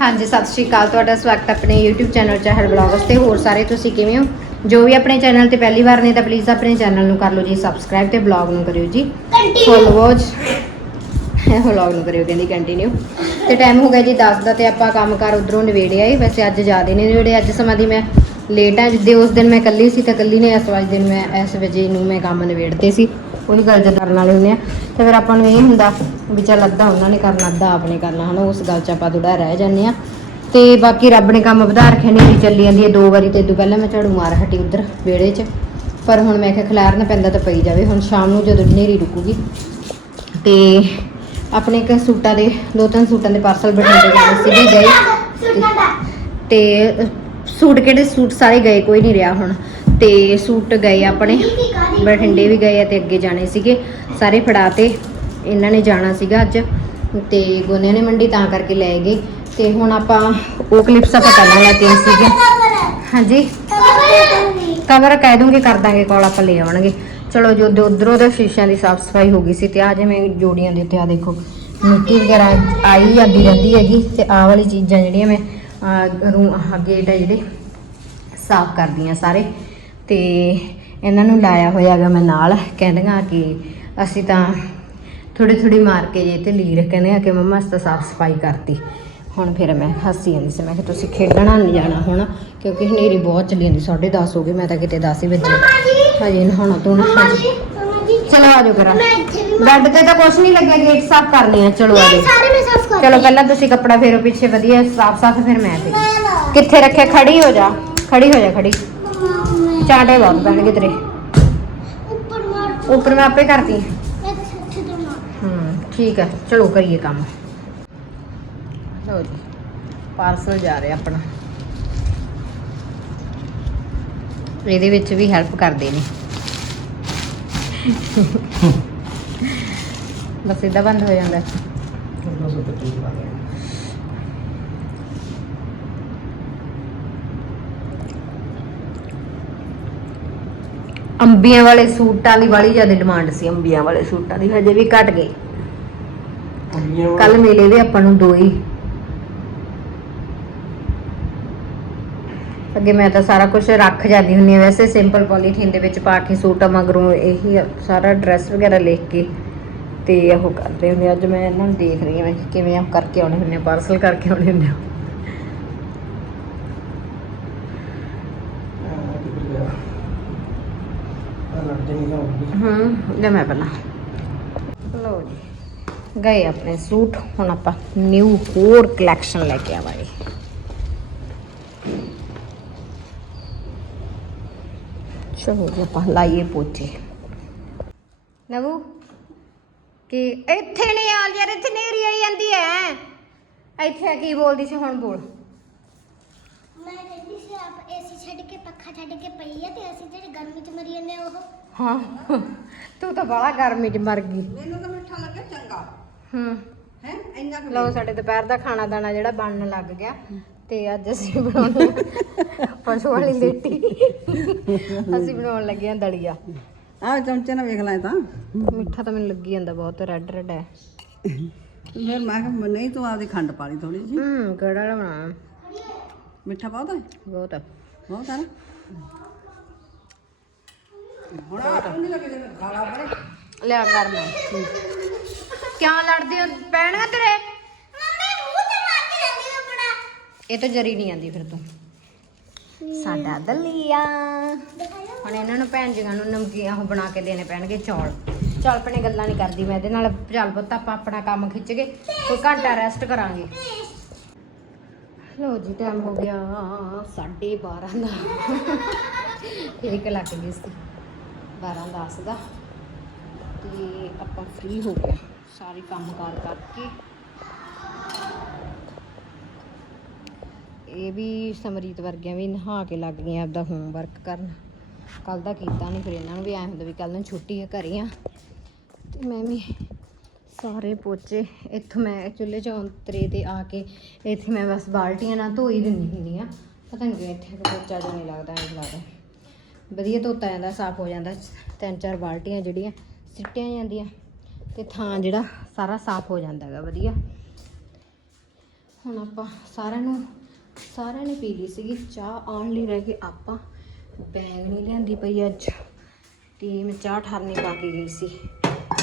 ਹਾਂਜੀ ਸਤਿ ਸ਼੍ਰੀ ਅਕਾਲ। ਤੁਹਾਡਾ ਸਵਾਗਤ ਹੈ ਆਪਣੇ YouTube ਚੈਨਲ ਚਾਹਲ ਬਲੌਗਸ ਤੇ ਹੋਰ ਸਾਰੇ ਤੁਸੀਂ ਕਿਵੇਂ ਹੋ? ਜੋ ਵੀ ਆਪਣੇ ਚੈਨਲ ਤੇ ਪਹਿਲੀ ਵਾਰ ਨੇ ਤਾਂ ਪਲੀਜ਼ ਆਪਣੇ ਚੈਨਲ ਨੂੰ ਕਰ ਲਓ ਜੀ ਸਬਸਕ੍ਰਾਈਬ ਤੇ ਬਲੌਗ ਨੂੰ ਕਰਿਓ ਜੀ। ਫੁੱਲ ਵਾਚ ਵਲੌਗ ਨੂੰ ਕਰਿਓ ਕਹਿੰਦੀ ਕੰਟੀਨਿਊ ਤੇ ਟਾਈਮ ਹੋ ਗਿਆ ਜੀ 10 ਦਾ ਤੇ ਆਪਾਂ ਕੰਮ ਕਰ ਉਧਰੋਂ ਨਿਬੇੜਿਆ ਏ ਵੈਸੇ ਅੱਜ ਜ਼ਿਆਦਾ ਨਹੀਂ ਨਿਬੇੜਿਆ ਅੱਜ ਸਮਾਂ ਦੀ ਮੈਂ ਲੇਟ ਆ ਜਿੱਦੇ ਉਸ ਦਿਨ ਮੈਂ ਇਕੱਲੀ ਸੀ ਤਾਂ ਇਕੱਲੀ ਨੇ ਇਸ ਵਾਰ ਦਿਨ ਮੈਂ ਇਸ ਵਜੇ ਨੂੰ ਮੈਂ ਕੰਮ ਨਿਬੇੜਦੇ ਸੀ। ਉਹਨੀ ਗੱਲ ਕਰਨ ਵਾਲੇ ਹੁੰਦੇ ਆ। ਤੇ ਫਿਰ ਆਪਾਂ ਨੂੰ ਇਹ ਹੁੰਦਾ ਵੀ ਚੱਲ ਅੱਧਾ ਉਹਨਾਂ ਨੇ ਕਰਨਾ ਅੱਧਾ ਆਪਣੇ ਕਰਨਾ ਹਨਾ ਉਸ ਗੱਲ 'ਚ ਆਪਾਂ ਥੋੜਾ ਰਹਿ ਜਾਂਦੇ ਆ ਤੇ ਬਾਕੀ ਰੱਬ ਨੇ ਕੰਮ ਵਧਾ ਰੱਖੇ ਨੇ ਵੀ ਚੱਲੀ ਜਾਂਦੀ ਹੈ ਦੋ ਵਾਰੀ ਤੇ ਇਦੋਂ ਪਹਿਲਾਂ ਮੈਂ ਝਾੜੂ ਮਾਰ ਹਟੀ ਉਧਰ ਵਿਹੜੇ 'ਚ। ਪਰ ਹੁਣ ਮੈਂ ਕਿਹਾ ਖਿਲਾਰਨਾ ਪੈਂਦਾ ਤਾਂ ਪਈ ਜਾਵੇ ਹੁਣ ਸ਼ਾਮ ਨੂੰ ਜਦੋਂ ਹਨੇਰੀ ਰੁਕੂਗੀ। ਤੇ ਆਪਣੇ ਇੱਕ ਸੂਟਾਂ ਦੇ ਦੋ ਤਿੰਨ ਸੂਟਾਂ ਦੇ ਪਾਰਸਲ ਬਠਿੰਡੇ ਜਾਣੇ ਸੀ ਵੀ ਗਏ ਤੇ ਸੂਟ ਕਿਹੜੇ ਸੂਟ ਸਾਰੇ ਗਏ ਕੋਈ ਨਹੀਂ ਰਿਹਾ ਹੁਣ। ਤੇ ਸੂਟ ਗਏ ਆਪਣੇ ਬਠਿੰਡੇ ਵੀ ਗਏ ਆ ਤੇ ਅੱਗੇ ਜਾਣੇ ਸੀਗੇ। ਸਾਰੇ ਫੜਾਤੇ ਇਹਨਾਂ ਨੇ ਜਾਣਾ ਸੀਗਾ ਅੱਜ, ਤੇ ਗੋਨਿਆਂ ਨੇ ਮੰਡੀ ਤਾਂ ਕਰਕੇ ਲੈ ਗਏ। ਤੇ ਹੁਣ ਆਪਾਂ ਉਹ ਕਲਿੱਪਸ ਆਪਾਂ ਪਹਿਲਾਂ ਲੈ ਕੇ ਸੀਗੇ। ਹਾਂਜੀ। ਕਵਰ ਕਹਿ ਦੂੰਗੇ, ਕਰ ਦਾਂਗੇ ਕੋਲ ਆਪਾਂ ਲੈ ਆਉਣਗੇ। ਚਲੋ ਜੋ ਉਧਰੋਂ ਦੇ ਸ਼ੀਸ਼ਿਆਂ ਦੀ ਸਾਫ਼ ਸਫ਼ਾਈ ਹੋ ਗਈ ਸੀ ਤੇ ਆ ਜਿਵੇਂ ਜੋੜੀਆਂ ਦੇ ਉੱਤੇ ਆ ਦੇਖੋ, ਮਿੱਟੀ ਵਗੈਰਾ ਆਈ ਜਾਂਦੀ ਰਹਿੰਦੀ ਹੈਗੀ ਤੇ ਆਹ ਵਾਲੀ ਚੀਜ਼ਾਂ ਜਿਹੜੀਆਂ ਮੈਂ, ਆਹ ਰੂ, ਆਹ ਗੇਟ ਜਿਹੜੇ, ਸਾਫ਼ ਕਰਦੀਆਂ ਸਾਰੇ। ਤੇ ਇਹਨਾਂ ਨੂੰ ਲਾਇਆ ਹੋਇਆ ਗਾ ਮੈਂ ਨਾਲ, ਕਹਿੰਦੀਆਂ ਕਿ ਅਸੀਂ ਤਾਂ ਥੋੜੀ ਥੋੜੀ ਮਾਰ ਕੇ ਜੇ ਤੇ ਲੀਰ, ਕਹਿੰਦੇ ਆ ਕਿ ਮੰਮਾ ਅਸੀਂ ਤਾਂ ਸਾਫ਼ ਸਫ਼ਾਈ ਕਰਤੀ। ਹੁਣ ਫਿਰ ਮੈਂ ਹੱਸੀ ਜਾਂਦੀ ਸੀ, ਮੈਂ ਕਿ ਤੁਸੀਂ ਖੇਡਣਾ ਨਹੀਂ ਜਾਣਾ ਹੁਣ, ਕਿਉਂਕਿ ਹਨੇਰੀ ਬਹੁਤ ਚੱਲੀ ਜਾਂਦੀ 10:30 ਹੋ ਗਏ, ਮੈਂ ਤਾਂ ਕਿਤੇ 10 ਹੀ ਵਜੇ। ਹਜੇ ਨਹਾਉਣਾ ਤੂੰ ਨਾ ਹਾਂਜੀ ਚਲੋ ਆਜੋ ਕਰਾਂ ਬੈੱਡ ਤੇ ਤਾਂ ਕੁਝ ਨਹੀਂ ਲੱਗਿਆ, ਗੇਟ ਸਾਫ਼ ਕਰਨੇ ਆ, ਚਲੋ ਆਜੋ ਸਾਰੇ ਮੈਂ ਸਾਫ਼ ਕਰ ਚਲੋ ਪਹਿਲਾਂ ਤੁਸੀਂ ਕੱਪੜਾ ਫੇਰੋ, ਪਿੱਛੇ ਵਧੀਆ ਸਾਫ਼ ਸਾਫ਼ ਫਿਰ ਮੈਂ ਤੇ ਕਿੱਥੇ ਰੱਖਿਆ? ਖੜੀ ਹੋ ਜਾ, ਖੜੀ ਹੋ ਜਾ, ਖੜੀ। ਚਾਂਟੇ ਬਹੁਤ ਪੈਣਗੇ ਤੇਰੇ। ਉੱਪਰ ਮਾਰ ਉੱਪਰ ਮੈਂ ਆਪੇ ਕਰਦੀ ਹਾਂ। ਮੈਂ ਇੱਥੇ ਤੋਂ ਮਾਰ ਹੂੰ ਠੀਕ ਹੈ ਚਲੋ ਕਰੀਏ ਕੰਮ। ਲਓ ਜੀ ਪਾਰਸਲ ਜਾ ਰਿਹਾ ਆਪਣਾ। ਇਹਦੇ ਵਿੱਚ ਵੀ ਹੈਲਪ ਕਰਦੇ ਨੇ। ਬਸ ਇਦਾਂ ਬੰਦ ਹੋ ਜਾਂਦਾ। ਅੰਬੀਆਂ ਵਾਲੇ ਸੂਟਾਂ ਦੀ ਬੜੀ ਜ਼ਿਆਦਾ ਡਿਮਾਂਡ ਸੀ ਅੰਬੀਆਂ ਵਾਲੇ ਸੂਟਾਂ ਦੀ ਹਜੇ ਵੀ ਘਟ ਗਈ। ਕੱਲ ਮਿਲੇ ਦੇ ਆਪਾਂ ਨੂੰ ਦੋ ਹੀ। ਅੱਗੇ ਮੈਂ ਤਾਂ ਸਾਰਾ ਕੁਝ ਰੱਖ ਜਾਂਦੀ ਹੁੰਦੀ ਹਾਂ। ਵੈਸੇ ਸਿੰਪਲ ਪੋਲੀਥੀਨ ਦੇ ਵਿੱਚ ਪਾ ਕੇ ਸੂਟ ਮਗਰੋਂ ਇਹੀ ਸਾਰਾ ਡਰੈਸ ਵਗੈਰਾ ਲਿਖ ਕੇ ਤੇ ਉਹ ਕਰਦੇ ਹੁੰਦੇ ਅੱਜ ਮੈਂ ਇਹਨਾਂ ਨੂੰ ਦੇਖ ਰਹੀ ਹਾਂ ਕਿਵੇਂ ਆ ਕਰਕੇ ਆਉਣੇ ਹੁੰਦੇ ਪਾਰਸਲ ਕਰਕੇ ਆਉਣੇ ਹੁੰਦੇ ਆ ਹੂੰ ਲੈ ਮੈਂ ਪਹਿਲਾਂ। ਲਓ ਜੀ, ਗਏ ਆਪਣੇ ਸੂਟ। ਹੁਣ ਆਪਾਂ ਨਿਊ ਹੋਰ ਕਲੈਕਸ਼ਨ ਲੈ ਕੇ ਆਵਾਂਗੇ। ਚਲੋ ਜੀ, ਆਪਾਂ ਲਾਈਏ ਪੋਚੇ। ਨਵੂ, ਕਿ ਇੱਥੇ ਨਹੀਂ ਆ ਯਾਰ, ਇੱਥੇ ਨੇਰੀ ਆਈ ਜਾਂਦੀ ਐ। ਇੱਥੇ ਕੀ ਬੋਲਦੀ ਸੀ ਹੁਣ ਬੋਲ। ਮੈਂ ਕਹਿੰਦੀ ਸੀ, ਆਪ ਏਸੀ ਛੱਡ ਕੇ, ਪੱਖਾ ਛੱਡ ਕੇ ਪਈ ਆ ਤੇ ਅਸੀਂ ਜਿਹੜੇ ਗਰਮੀ ਚ ਮਰੀ ਜਾਂਦੇ ਉਹ। ਹਾਂ। ਤੂੰ ਤਾਂ ਬੜਾ ਗਰਮੀ 'ਚ ਮਰ ਗਈ। ਮੈਨੂੰ ਤਾਂ ਮਿੱਠਾ ਲੱਗਿਆ ਚੰਗਾ। ਹੂੰ। ਹੈ? ਇੰਨਾ ਕੁ ਲਓ ਸਾਡੇ ਦੁਪਹਿਰ ਦਾ ਖਾਣਾ ਦਾਣਾ ਜਿਹੜਾ ਬਣਨ ਲੱਗ ਗਿਆ। ਤੇ ਅੱਜ ਅਸੀਂ ਬਣਾਉਣੀ ਪਸ਼ੂ ਵਾਲੀ ਲੇਟੀ। ਅਸੀਂ ਬਣਾਉਣ ਲੱਗੇ ਆ ਦਲੀਆ। ਆਹ ਚਮਚੇ ਨਾਲ ਵੇਖ ਲੈ ਤਾਂ। ਮਿੱਠਾ ਤਾਂ ਮੈਨੂੰ ਲੱਗੀ ਜਾਂਦਾ ਬਹੁਤ ਰੈੱਡ ਰੈੱਡ ਹੈ। ਫਿਰ ਮੈਂ ਕਿਹਾ ਨਹੀਂ ਤੂੰ ਆਪਦੀ ਖੰਡ ਪਾ ਲਈ ਥੋੜੀ ਜੀ ਹੂੰ ਕਿਹੜਾ ਵਾਲਾ ਬਣਾਉਣਾ ਮਿੱਠਾ ਬਹੁਤ ਹੈ? ਬਹੁਤ। ਬਹੁਤ ਹੈ ਨਾ? ਹੁਣ ਆਪ ਨਹੀਂ ਲੱਗੇ ਜੇ ਖਾਲਾ ਪਰੇ ਲਿਆ ਕਰ ਮੈਂ। ਕਿਉਂ ਲੜਦੇ ਹੋ ਪੈਣਾ ਤੇਰੇ? ਮੰਮੀ ਮੂੰਹ ਤੇ ਮਾਰ ਕੇ ਜਾਂਦੀ ਆ ਬੜਾ ਇਹ ਤਾਂ ਜਰੀ ਨਹੀਂ ਆਂਦੀ ਫਿਰ ਤੋਂ। ਸਾਡਾ ਦਲੀਆ। ਹੁਣ ਇਹਨਾਂ ਨੂੰ ਭੈਣ ਜੀਆਂ ਨੂੰ ਨਮਕੀਨ ਉਹ ਬਣਾ ਕੇ ਦੇਣੇ ਪੈਣਗੇ ਚੌਲ। ਚੱਲ ਪਣੇ ਗੱਲਾਂ ਨਹੀਂ ਕਰਦੀ ਮੈਂ ਇਹਦੇ ਨਾਲ ਚੱਲ ਪੁੱਤ ਆਪਾਂ ਆਪਣਾ ਕੰਮ ਖਿੱਚ ਕੇ ਕੋਈ ਘੰਟਾ ਰੈਸਟ ਕਰਾਂਗੇ। ਲੋ ਜੀ ਟਾਈਮ ਹੋ ਗਿਆ 12:30 ਦਾ। ਇੱਕ ਲੱਗ ਗਈ ਸੀ। 12 ਦਸ ਦਾ ਤੇ ਆਪਾਂ ਫ੍ਰੀ ਹੋ ਗਏ। ਸਾਰੇ ਕੰਮ ਕਾਰ ਕਰਕੇ। ਇਹ ਵੀ ਸਮਰੀਤ ਵਰਗੀਆਂ ਵੀ ਨਹਾ ਕੇ ਲੱਗ ਗਈਆਂ ਆਪਦਾ ਹੋਮਵਰਕ ਕਰਨ। ਕੱਲ ਦਾ ਕੀਤਾ ਨਹੀਂ ਫਿਰ ਇਹਨਾਂ ਨੂੰ ਵੀ ਐਂ ਹੁੰਦਾ ਵੀ ਕੱਲ ਨੂੰ ਛੁੱਟੀ ਹੈ ਘਰੇ ਆ। ਤੇ ਮੈਂ ਵੀ ਸਾਰੇ ਪੋਚੇ ਇੱਥੋਂ ਮੈਂ ਚੁੱਲ੍ਹੇ 'ਚ ਅੰਤਰੇ ਤੇ ਆ ਕੇ ਇੱਥੇ ਮੈਂ ਬਸ ਬਾਲਟੀਆਂ ਨਾਲ ਧੋਈ ਦਿੰਦੀ ਹੁੰਦੀ ਆ। ਪਤਾ ਨਹੀਂ ਕਿਉਂ ਇੱਥੇ ਤਾਂ ਪੋਚਾ ਜਿਹਾ ਨਹੀਂ ਲੱਗਦਾ, ਐਂ ਲੱਗਦਾ। ਵਧੀਆ ਧੋਤਾ ਜਾਂਦਾ, ਸਾਫ਼ ਹੋ ਜਾਂਦਾ, ਤਿੰਨ ਚਾਰ ਬਾਲਟੀਆਂ ਜਿਹੜੀਆਂ ਸਿੱਟੀਆਂ ਜਾਂਦੀਆਂ ਤੇ ਥਾਂ ਜਿਹੜਾ ਸਾਰਾ ਸਾਫ਼ ਹੋ ਜਾਂਦਾ ਹੈਗਾ, ਵਧੀਆ। ਹੁਣ ਆਪਾਂ ਸਾਰਿਆਂ ਨੂੰ, ਸਾਰਿਆਂ ਨੇ ਪੀ ਲਈ ਸੀਗੀ ਚਾਹ, ਆਉਣ ਲਈ ਰਹਿ ਗਏ ਆਪਾਂ। ਬੈਗ ਨਹੀਂ ਲਿਆਂਦੀ ਪਈ ਅੱਜ। ਤੇ ਮੈਂ ਚਾਹ ਠਾਰਨੀ ਪਾ ਕੇ ਗਈ ਸੀ।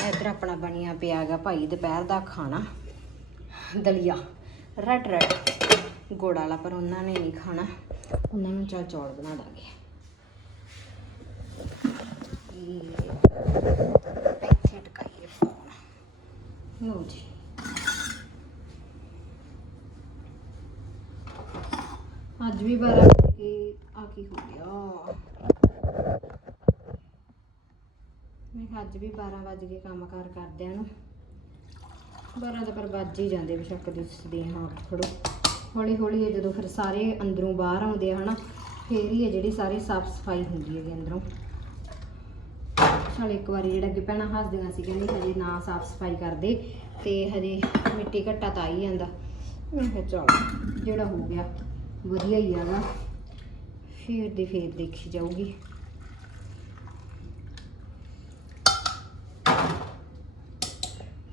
ਇੱਧਰ ਆਪਣਾ ਬਣਿਆ ਪਿਆ ਗਾ ਭਾਈ ਦੁਪਹਿਰ ਦਾ ਖਾਣਾ, ਦਲੀਆ। ਰੈਡ ਰੈਡ ਗੁੜ ਵਾਲਾ, ਪਰ ਉਹਨਾਂ ਨੇ ਨਹੀਂ ਖਾਣਾ। ਉਹਨਾਂ ਨੂੰ ਚਾਹ ਚੌਲ ਬਣਾ ਦਾਂਗੇ। ਇੱਥੇ ਟਕਾਈਏ ਫੋਨ ਲਓ ਜੀ ਅੱਜ ਵੀ 12 ਵਜੇ ਆ ਕੀ ਹੋ ਗਿਆ ਮੈਂ ਅੱਜ ਵੀ 12 ਵਜ ਕੇ ਕੰਮ ਕਾਰ ਕਰਦਿਆਂ ਨੂੰ 12 ਤਾਂ ਪਰ ਵੱਜ ਹੀ ਜਾਂਦੇ ਬੇਸ਼ੱਕ ਦਿਸਦੇ ਹਾਂ ਖੜੋ। ਹੌਲੀ ਹੌਲੀ ਜਦੋਂ ਫਿਰ ਸਾਰੇ ਅੰਦਰੋਂ ਬਾਹਰ ਆਉਂਦੇ ਆ ਹਨਾ, ਫੇਰ ਹੀ ਹੈ ਜਿਹੜੀ ਸਾਰੀ ਸਾਫ਼ ਸਫ਼ਾਈ ਹੁੰਦੀ ਹੈਗੀ ਅੰਦਰੋਂ। ਚਲ ਇੱਕ ਵਾਰੀ ਜਿਹੜਾ ਕਿ ਭੈਣਾਂ ਹੱਸਦੀਆਂ ਸੀ ਕਹਿੰਦੀ ਹਜੇ ਨਾ ਸਾਫ਼ ਸਫ਼ਾਈ ਕਰਦੇ ਤੇ ਹਜੇ ਮਿੱਟੀ ਘੱਟਾ ਤਾਂ ਆ ਹੀ ਜਾਂਦਾ। ਮੈਂ ਕਿਹਾ ਚਲ ਜਿਹੜਾ ਹੋ ਗਿਆ, ਵਧੀਆ ਹੀ ਹੈਗਾ। ਫੇਰ ਦੇ ਫੇਰ ਦੇਖੀ ਜਾਊਗੀ।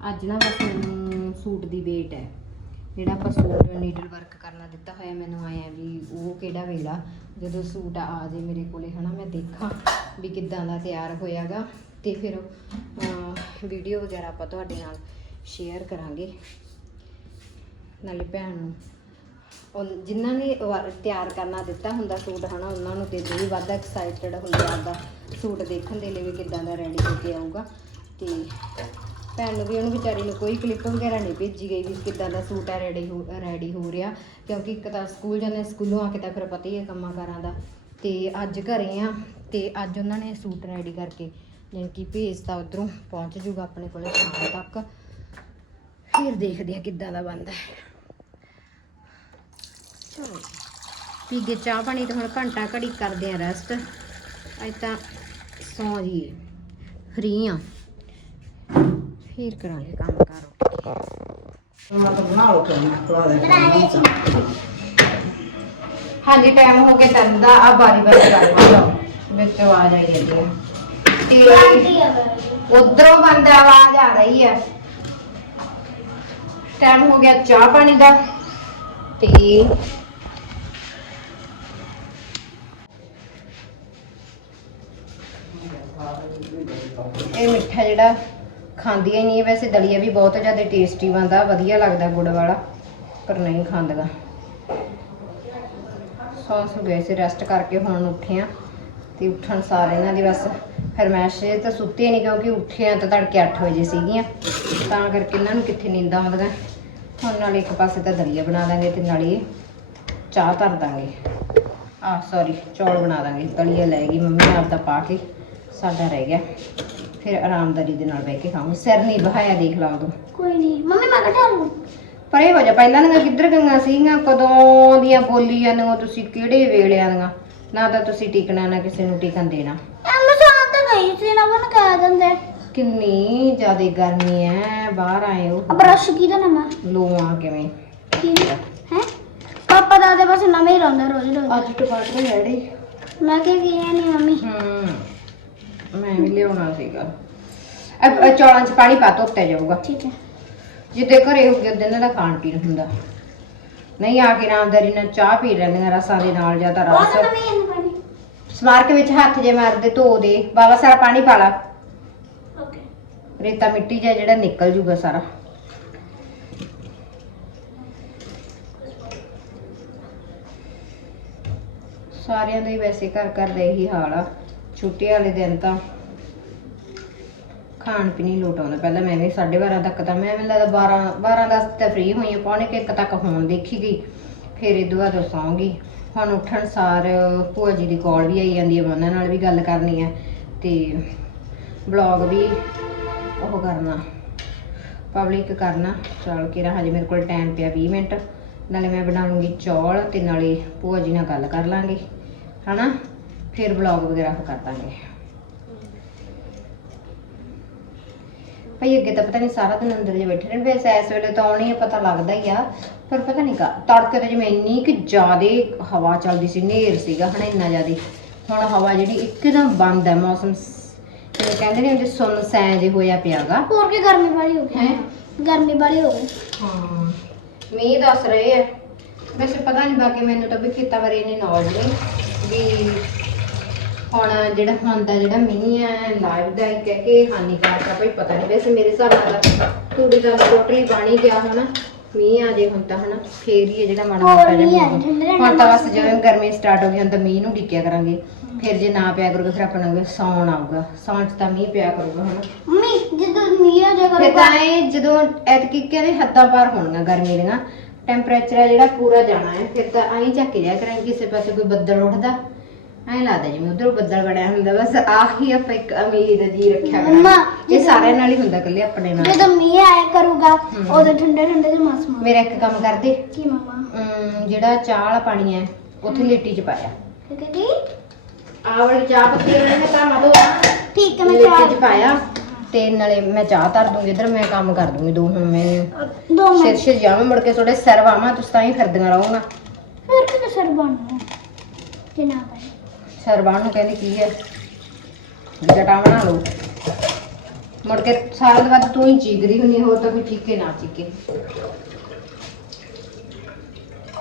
ਅੱਜ ਨਾ ਬਸ ਮੈਨੂੰ ਸੂਟ ਦੀ ਵੇਟ ਹੈ। ਜਿਹੜਾ ਆਪਾਂ ਸੂਟ ਨੀਡਲ ਵਰਕ ਦਿੱਤਾ ਹੋਇਆ ਮੈਨੂੰ ਆਇਆ ਵੀ ਉਹ ਕਿਹੜਾ ਵੇਲਾ, ਜਦੋਂ ਸੂਟ ਆ ਜੇ ਮੇਰੇ ਕੋਲੇ, ਹਨਾ, ਮੈਂ ਦੇਖਾਂ ਵੀ ਕਿੱਦਾਂ ਦਾ ਤਿਆਰ ਹੋਇਆਗਾ ਤੇ ਫਿਰ ਵੀਡੀਓ ਵਗੈਰਾ ਆਪਾਂ ਤੁਹਾਡੇ ਨਾਲ ਸ਼ੇਅਰ ਕਰਾਂਗੇ। ਨਾਲੇ ਭੈਣ ਨੂੰ, ਉਹ ਜਿਨ੍ਹਾਂ ਨੇ ਤਿਆਰ ਕਰਨਾ ਦਿੱਤਾ ਹੁੰਦਾ ਸੂਟ, ਹਨਾ, ਉਹਨਾਂ ਨੂੰ ਤੇ ਵੀ ਵੱਧ ਐਕਸਾਈਟਡ ਹੁੰਦੇ ਆ ਆਪਦਾ ਸੂਟ ਦੇਖਣ ਦੇ ਲਈ ਵੀ ਕਿੱਦਾਂ ਦਾ ਰੈਡੀ ਹੋ ਕੇ ਆਊਗਾ ਤੇ ਭੈਣ ਨੂੰ ਵੀ ਉਹਨੂੰ ਵਿਚਾਰੀ ਨੂੰ ਕੋਈ ਕਲਿੱਪ ਵਗੈਰਾ ਨਹੀਂ ਭੇਜੀ ਗਈ ਵੀ ਕਿੱਦਾਂ ਦਾ ਸੂਟ ਆ ਰੈਡੀ ਹੋ ਰੈਡੀ ਹੋ ਰਿਹਾ। ਕਿਉਂਕਿ ਇੱਕ ਤਾਂ ਸਕੂਲ ਜਾਂਦੇ, ਸਕੂਲੋਂ ਆ ਕੇ ਤਾਂ ਫਿਰ ਪਤਾ ਹੀ ਹੈ ਕੰਮਾਂ ਕਾਰਾਂ ਦਾ। ਤੇ ਅੱਜ ਘਰੇ ਆ, ਤੇ ਅੱਜ ਉਹਨਾਂ ਨੇ ਸੂਟ ਰੈਡੀ ਕਰਕੇ ਜਾਣੀ ਕਿ ਭੇਜਤਾ ਉਧਰੋਂ, ਪਹੁੰਚ ਜੂਗਾ ਆਪਣੇ ਕੋਲੇ ਸ਼ਾਮ ਤੱਕ। ਫਿਰ ਦੇਖਦੇ ਆ ਕਿੱਦਾਂ ਦਾ ਬਣਦਾ ਚਲੋ ਪੀ ਕੇ ਚਾਹ ਪਾਣੀ ਤਾਂ ਹੁਣ ਘੰਟਾ ਘੜੀ ਕਰਦੇ ਆ ਰੈਸਟ ਅੱਜ ਤਾਂ ਸੌਂ ਜੀਏ ਫਰੀ ਆ ਫਿਰ ਕਰਾਂਗੇ ਕੰਮ ਕਾਰ। ਮੈਂ ਤਾਂ ਬਣਾ ਲਓ ਕਰਨਾ ਖਵਾ ਦੇ ਹਾਂਜੀ ਟਾਈਮ ਹੋ ਗਿਆ ਤੰਦ ਦਾ ਆ ਬਾਰੀ ਬਾਰੀ ਕਰ ਲਓ। ਵਿੱਚ ਆਵਾਜ਼ ਆਈ ਜਾਂਦੀ ਹੈ ਤੇ ਉਧਰੋਂ ਬੰਦ ਆਵਾਜ਼ ਆ ਰਹੀ ਹੈ ਟਾਈਮ ਹੋ ਗਿਆ ਚਾਹ ਪਾਣੀ ਦਾ। ਤੇ ਇਹ ਮਿੱਠਾ ਜਿਹੜਾ ਖਾਂਦੀਆਂ ਹੀ ਨਹੀਂ, ਵੈਸੇ ਦਲੀਆ ਵੀ ਬਹੁਤ ਜ਼ਿਆਦਾ ਟੇਸਟੀ ਬਣਦਾ, ਵਧੀਆ ਲੱਗਦਾ ਗੁੜ ਵਾਲਾ, ਪਰ ਨਹੀਂ ਖਾਂਦੀਆਂ। ਸੌਸ ਗਏ ਸੀ ਰੈਸਟ ਕਰਕੇ ਹੁਣ ਉੱਠੇ ਆ, ਤੇ ਉੱਠਣ ਸਾਰ ਇਹਨਾਂ ਦੀ ਬਸ ਫਰਮੈਸ਼ ਤਾਂ ਸੁੱਤੇ ਨਹੀਂ ਕਿਉਂਕਿ ਉੱਠੇ ਆ ਤਾਂ ਤੜਕੇ 8 ਵਜੇ ਸੀਗੀਆਂ, ਤਾਂ ਕਰਕੇ ਇਹਨਾਂ ਨੂੰ ਕਿੱਥੇ ਨੀਂਦਾਂ ਆਉਂਦੀਆਂ। ਹੁਣ ਨਾਲ ਇੱਕ ਪਾਸੇ ਤਾਂ ਦਲੀਆ ਬਣਾ ਦਾਂਗੇ ਤੇ ਨਾਲੇ ਚਾਹ ਧਰ ਦਾਂਗੇ। ਆ ਸੌਰੀ ਚੌਲ ਬਣਾ ਦਾਂਗੇ। ਦਲੀਆ ਲੈ ਗਈ ਮੰਮੀ ਆਪਦਾ ਪਾ ਕੇ ਸਾਡਾ ਰਹਿ ਗਿਆ। ਫਿਰ ਆਰਾਮਦਾਰੀ ਦੇ ਨਾਲ ਬਹਿ ਕੇ ਖਾਵਾਂਗੇ। ਸਿਰ ਨਹੀਂ ਬਹਾਇਆ ਦੇਖ ਲਾ ਉਦੋਂ। ਕੋਈ ਨਹੀਂ ਮੰਮੀ ਮੈਂ ਕਟਾ ਲੂੰ ਪਰ ਹੋ ਜਾ ਪਹਿਲਾਂ ਦੀਆਂ ਕਿੱਧਰ ਗਈਆਂ ਸੀਗੀਆਂ? ਕਦੋਂ ਦੀਆਂ ਬੋਲੀ ਜਾਂਦੀਆਂ ਤੁਸੀਂ ਕਿਹੜੇ ਵੇਲਿਆਂ ਦੀਆਂ? ਨਾ ਤਾਂ ਤੁਸੀਂ ਟਿਕਣਾ ਨਾ ਕਿਸੇ ਨੂੰ ਟਿਕਣ ਦੇਣਾ। ਮੈਂ ਸਾਹ ਤਾਂ ਗਈ ਸੀ ਨਾ ਬਣ ਕਹਿ ਦਿੰਦੇ। ਕਿੰਨੀ ਜ਼ਿਆਦਾ ਗਰਮੀ ਐ ਬਾਹਰ ਆਏ ਆ ਉਹ ਬਰਸ਼ ਕਿਹਦਾ ਨਵਾਂ ਲੋਆਂ ਕਿਵੇਂ? ਕੀ? ਹੈ? ਪਾਪਾ ਦਾ ਦੇ ਬਸ ਨਵੇਂ ਹੀ ਰਹਿੰਦਾ ਰੋਜ਼ ਰੋਜ਼। ਅੱਜ ਟਮਾਟਰ ਲੈੜੇ ਮੈਂ ਕਿਹਾ ਕੀ ਹੈ ਨਹੀਂ ਮੰਮੀ। ਹੂੰ। ਮੈਂ ਵੀ ਲਿਆਉਣਾ ਸੀਗਾ। ਅਬ ਅ ਚੌਲਾਂ 'ਚ ਪਾਣੀ ਪਾ ਧੋਤੇ ਜਾਊਗਾ। ਠੀਕ ਹੈ। ਜਿੱਦੇ ਘਰੇ ਹੋ ਗਿਆ ਦਿਨ ਦਾ ਖਾਣ ਪੀਣ ਹੁੰਦਾ। ਨਹੀਂ ਆ ਕੇ ਆਰਾਮਦਾਰੀ ਨਾਲ ਚਾਹ ਪੀ ਲੈਂਦੀਆਂ ਰਸਾਂ ਦੇ ਨਾਲ ਜਾਂ ਤਾਂ ਬਹੁਤ ਰਸ ਨਵੇਂ ਪਾਣੀ। ਸਮਾਰਕ ਵਿੱਚ ਹੱਥ ਜੇ ਮਾਰਦੇ ਧੋ ਦੇ। ਬਾਬਾ ਸਾਰਾ ਪਾਣੀ ਪਾ ਲਾ। ਓਕੇ। ਰੇਤਾ ਮਿੱਟੀ ਜਿਹਾ ਜਿਹੜਾ ਨਿਕਲ ਜੂਗਾ ਸਾਰਾ। ਸਾਰਿਆਂ ਦਾ ਹੀ ਵੈਸੇ ਘਰ ਘਰ ਦਾ ਇਹੀ ਹਾਲ ਆ। ਛੁੱਟੀ ਵਾਲੇ ਦਿਨ ਤਾਂ ਖਾਣ ਪੀਣੀ ਲੋਟ ਆਉਂਦਾ। ਪਹਿਲਾਂ ਮੈਂ ਵੀ 12:30 ਤੱਕ ਤਾਂ ਮੈਂ, ਮੈਨੂੰ ਲੱਗਦਾ 12 12 10 ਤਾਂ ਫ੍ਰੀ ਹੋਈ ਆ, ਪੌਣੇ ਕਿ ਇੱਕ ਤੱਕ ਹੋਣ ਦੇਖੀ ਗਈ। ਫਿਰ ਇਹ ਦੁਆ ਤੋਂ ਸੌਂਗੀ ਹੁਣ ਉੱਠਣ ਸਾਰ ਭੂਆ ਜੀ ਦੀ ਕਾਲ ਵੀ ਆਈ ਜਾਂਦੀ ਹੈ ਉਹਨਾਂ ਨਾਲ ਵੀ ਗੱਲ ਕਰਨੀ ਹੈ ਤੇ ਬਲੌਗ ਵੀ ਉਹ ਕਰਨਾ ਪਬਲਿਕ ਕਰਨਾ। ਚਲ ਕੇ ਰਾ ਹਜੇ ਮੇਰੇ ਕੋਲ ਟਾਈਮ ਪਿਆ 20 ਮਿੰਟ। ਨਾਲੇ ਮੈਂ ਬਣਾ ਲੂੰਗੀ ਚੌਲ ਤੇ ਨਾਲੇ ਭੂਆ ਜੀ ਨਾਲ ਗੱਲ ਕਰ ਲਾਂਗੇ। ਹਨਾ? ਫਿਰ ਬਲੌਗ ਵਗੈਰਾ ਕਰ ਦਾਂਗੇ। ਭਈ ਅੱਗੇ ਤਾਂ ਪਤਾ ਨਹੀਂ ਸਾਰਾ ਦਿਨ ਅੰਦਰ ਜੇ ਬੈਠੇ ਰਹਿੰਦੇ ਵੈਸੇ ਇਸ ਵੇਲੇ ਤਾਂ ਆਉਣੀ ਪਤਾ ਲੱਗਦਾ ਹੀ ਆ ਪਰ ਪਤਾ ਨਹੀਂ ਕਾ ਤੜਕੇ ਤੇ ਜਿਵੇਂ ਇੰਨੀ ਕਿ ਜ਼ਿਆਦੇ ਹਵਾ ਚੱਲਦੀ ਸੀ ਨੇਰ ਸੀਗਾ ਹਨਾ ਇੰਨਾ ਜ਼ਿਆਦੇ। ਹੁਣ ਹਵਾ ਜਿਹੜੀ ਇੱਕਦਮ ਬੰਦ ਹੈ ਮੌਸਮ ਜਿਵੇਂ ਕਹਿੰਦੇ ਨੇ ਹੁੰਦੇ ਸੁੰਨ ਸੈ ਜੇ ਹੋਇਆ ਪਿਆਗਾ। ਹੋਰ ਕੀ ਗਰਮੀ ਵਾਲੀ ਹੋ ਗਈ? ਹੈਂ? ਗਰਮੀ ਵਾਲੀ ਹੋ ਗਈ। ਹਾਂ ਮੀਂਹ ਦੱਸ ਰਹੇ ਆ। ਵੈਸੇ ਪਤਾ ਨਹੀਂ ਬਾਕੀ ਮੈਨੂੰ ਤਾਂ ਵੀ ਕੀਤਾ ਬਾਰੇ ਇਹਨੇ ਨੌਲੇਜ ਨਹੀਂ ਵੀ ਹੁਣ ਜਿਹੜਾ ਹੁਣ ਦਾ ਜਿਹੜਾ ਮੀਂਹ ਹੈ ਲਾਈਵ ਦਾ ਇਹ ਕਹਿ ਕੇ ਹਾਨੀਕਾਰਕ ਆ ਭਾਈ ਪਤਾ ਨਹੀਂ ਵੈਸੇ ਮੇਰੇ ਹਿਸਾਬ ਨਾਲ ਤੂੜੀ ਦਾ ਟੋਟਲੀ ਪਾਣੀ ਗਿਆ ਹੋਣਾ। ਮੀਂਹ ਆ ਜੇ ਹੁਣ ਤਾਂ ਹਨਾ ਫੇਰ ਹੀ ਇਹ ਜਿਹੜਾ ਮਾੜਾ ਮੋਟਾ ਮੀਂਹ ਜਿਹਾ ਹੁਣ ਤਾਂ ਬਸ ਜਦੋਂ ਗਰਮੀ ਸਟਾਰਟ ਹੋ ਗਈ ਹੁਣ ਤਾਂ ਮੀਂਹ ਨੂੰ ਡਿੱਕਿਆ ਕਰਾਂਗੇ। ਫਿਰ ਜੇ ਨਾ ਪਿਆ ਕਰੂਗਾ ਫਿਰ ਆਪਣਾ ਨੂੰ ਸੌਣ ਆਊਗਾ। ਸੌਣ ਚ ਤਾਂ ਮੀਂਹ ਪਿਆ ਕਰੂਗਾ ਹਨਾ। ਮੰਮੀ ਜਦੋਂ ਮੀਂਹ ਆ ਜਾਏਗਾ ਫਿਰ ਤਾਂ ਇਹ ਜਦੋਂ ਐਤਕੀ ਕਹਿੰਦੇ ਹੱਦਾਂ ਪਾਰ ਹੋਣੀਆਂ ਗਰਮੀ ਦੀਆਂ। ਟੈਂਪਰੇਚਰ ਹੈ ਜਿਹੜਾ ਪੂਰਾ ਜਾਣਾ ਹੈ ਫਿਰ ਤਾਂ ਐਂ ਝੱਕ ਜਾ ਕਰਾਂ ਕਿਸੇ ਪਾਸੇ ਕੋਈ ਬੱਦਲ ਉੱਠਦਾ। ਐਂ ਲੱਗਦਾ ਜਿਵੇਂ ਉਧਰੋਂ ਬੱਦਲ ਬਣਿਆ ਹੁੰਦਾ ਬਸ ਆਹੀ ਆਪਾਂ ਇੱਕ ਉਮੀਦ ਜੀ ਰੱਖਿਆ ਮੰਮਾ, ਕਰਾਂਗੇ ਇਹ ਸਾਰਿਆਂ ਨਾਲ ਹੀ ਹੁੰਦਾ ਇਕੱਲੇ ਆਪਣੇ ਨਾਲ। ਜਦੋਂ ਮੀਂਹ ਆਇਆ ਕਰੂਗਾ। ਉਦੋਂ ਠੰਡੇ ਠੰਡੇ ਦੇ ਮੌਸਮ। ਮੇਰਾ ਇੱਕ ਕੰਮ ਕਰਦੇ ਕੀ ਮਮਾ? ਅਮ, ਜਿਹੜਾ ਚਾਹ ਵਾਲਾ ਪਾਣੀ ਹੈ ਉੱਥੇ ਲੇਟੀ ਚ ਪਾਇਆ। ਠੀਕ ਹੈ ਜੀ। ਆਹ ਵਾਲੀ ਚਾਹ ਪੱਤੀ ਉਹਨੇ ਮੈਂ ਤਾਂ ਮਦੋ ਠੀਕ ਹੈ ਮੈਂ ਲੇਟੀ ਚ ਚਾਹ ਪਾਇਆ। ਤੇ ਨਾਲੇ ਮੈਂ ਚਾਹ ਧਰ ਦੂੰਗੀ ਇਧਰ ਮੈਂ ਕੰਮ ਕਰ ਦੂੰਗੀ ਦੋ ਹੁਣ ਮੈਂ ਦੋ ਸਿਰ ਮਿੰਟ ਸਿਰ ਜਾਵਾਂ ਮੁੜ ਕੇ ਤੁਹਾਡੇ ਸਿਰ ਵਾਵਾਂ ਤੁਸੀਂ ਤਾਂ ਹੀ ਫਿਰਦੀਆਂ ਰਹੋਗਾ ਫਿਰ ਕਿਤੇ ਸਰ ਬਣਨਾ? ਕਿ ਨਾ ਬਣੇ ਸਿਰ ਨੂੰ ਕਹਿੰਦੀ, ਕੀ ਹੈ? ਜਟਾ ਬਣਾ ਲਓ ਮੁੜ ਕੇ ਸਾਰਾ ਬਾਅਦ ਤੂੰ ਹੀ ਚੀਕਦੀ ਹੁੰਨੀ ਹੋਰ ਤਾਂ ਕੋਈ ਚੀਕੇ ਨਾ ਚੀਕੇ।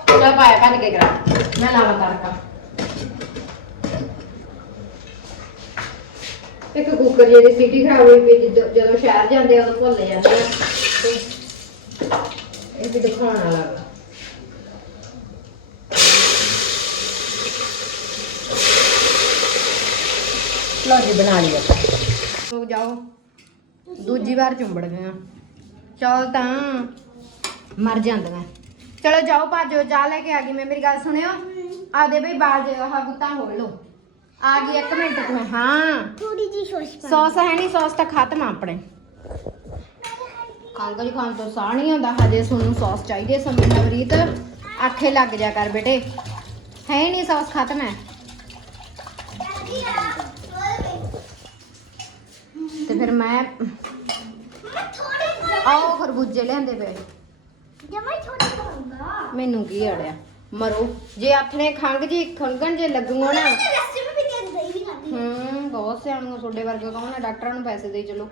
ਚਲ ਪਾਇਆ ਕੱਢ ਕੇ ਕਰਾ। ਮੈਂ ਲਾਵਾਂ ਤੜਕਾ। ਇੱਕ ਕੁੱਕਰ ਜਿਹੜੀ ਸੀਟੀ ਖਰਾਬ ਹੋਈ ਪਈ, ਜਦੋਂ ਸ਼ਹਿਰ ਜਾਂਦੇ ਆ, ਉਦੋਂ ਭੁੱਲ ਜਾਂਦੇ ਆ। ਇਹ ਵੀ ਦਿਖਾਉਣ ਵਾਲਾ ਲਓ ਜੀ ਬਣਾ ਲਈ ਆਪਾਂ ਰੁਕ ਜਾਓ। ਦੂਜੀ ਵਾਰ ਚੁੰਬੜ ਗਏ ਚਲ ਤਾਂ ਮਰ ਜਾਂਦੀਆਂ ਚਲੋ ਜਾਓ ਭਾਜੋ ਚਾਹ ਲੈ ਕੇ ਆ ਗਈ ਮੈਂ। ਮੇਰੀ ਗੱਲ ਸੁਣਿਓ? ਆਦੇ ਬਈ ਬਾਜ ਆਹ ਗੁੱਤਾ ਹੋ ਲੋ ਆ ਗਈ ਇੱਕ ਮਿੰਟ ਚ ਮੈਂ ਹਾਂ। ਥੋੜੀ ਜੀ ਸੋਸ ਪਾ ਸੌਸ ਹੈ ਨਹੀਂ ਸੌਸ ਤਾਂ ਖਤਮ ਆ ਆਪਣੇ। ਕਾਂਗਲ ਖਾਨ ਤੋਂ ਸਾਹ ਨਹੀਂ ਆਉਂਦਾ ਹਜੇ ਤੁਹਾਨੂੰ ਸੌਸ ਚਾਹੀਦੀ ਹੈ ਸਮੇਂ ਨਵਰੀਤ ਆਖੇ ਲੱਗ ਜਾ ਕਰ ਬੇਟੇ। ਹੀ ਨਹੀਂ ਸੌਸ ਖਤਮ ਹੈ। ਤੇ ਫਿਰ ਮੈਂ ਆਓ ਖਰਬੂਜੇ ਲਿਆਂਦੇ ਪਏ ਜਮਾ ਥੋੜੀ ਖਾਊਂਗਾ ਮੈਨੂੰ ਕੀ ਅੜਿਆ? ਮਰੋ। ਜੇ ਆਥਣੇ ਖੰਗ ਜੀ ਖੰਗਣ ਜੇ ਲੱਗੂਗਾ ਨਾ। ਵੀ ਹੈ ਦਹੀਂ ਵੀ ਖਾਦੀ। ਹੂੰ ਬਹੁਤ ਸਿਆਣੀਆਂ ਤੁਹਾਡੇ ਵਰਗੇ ਕੌਣ ਆ? ਡਾਕਟਰਾਂ ਨੂੰ ਪੈਸੇ ਦੇ ਚਲੋ।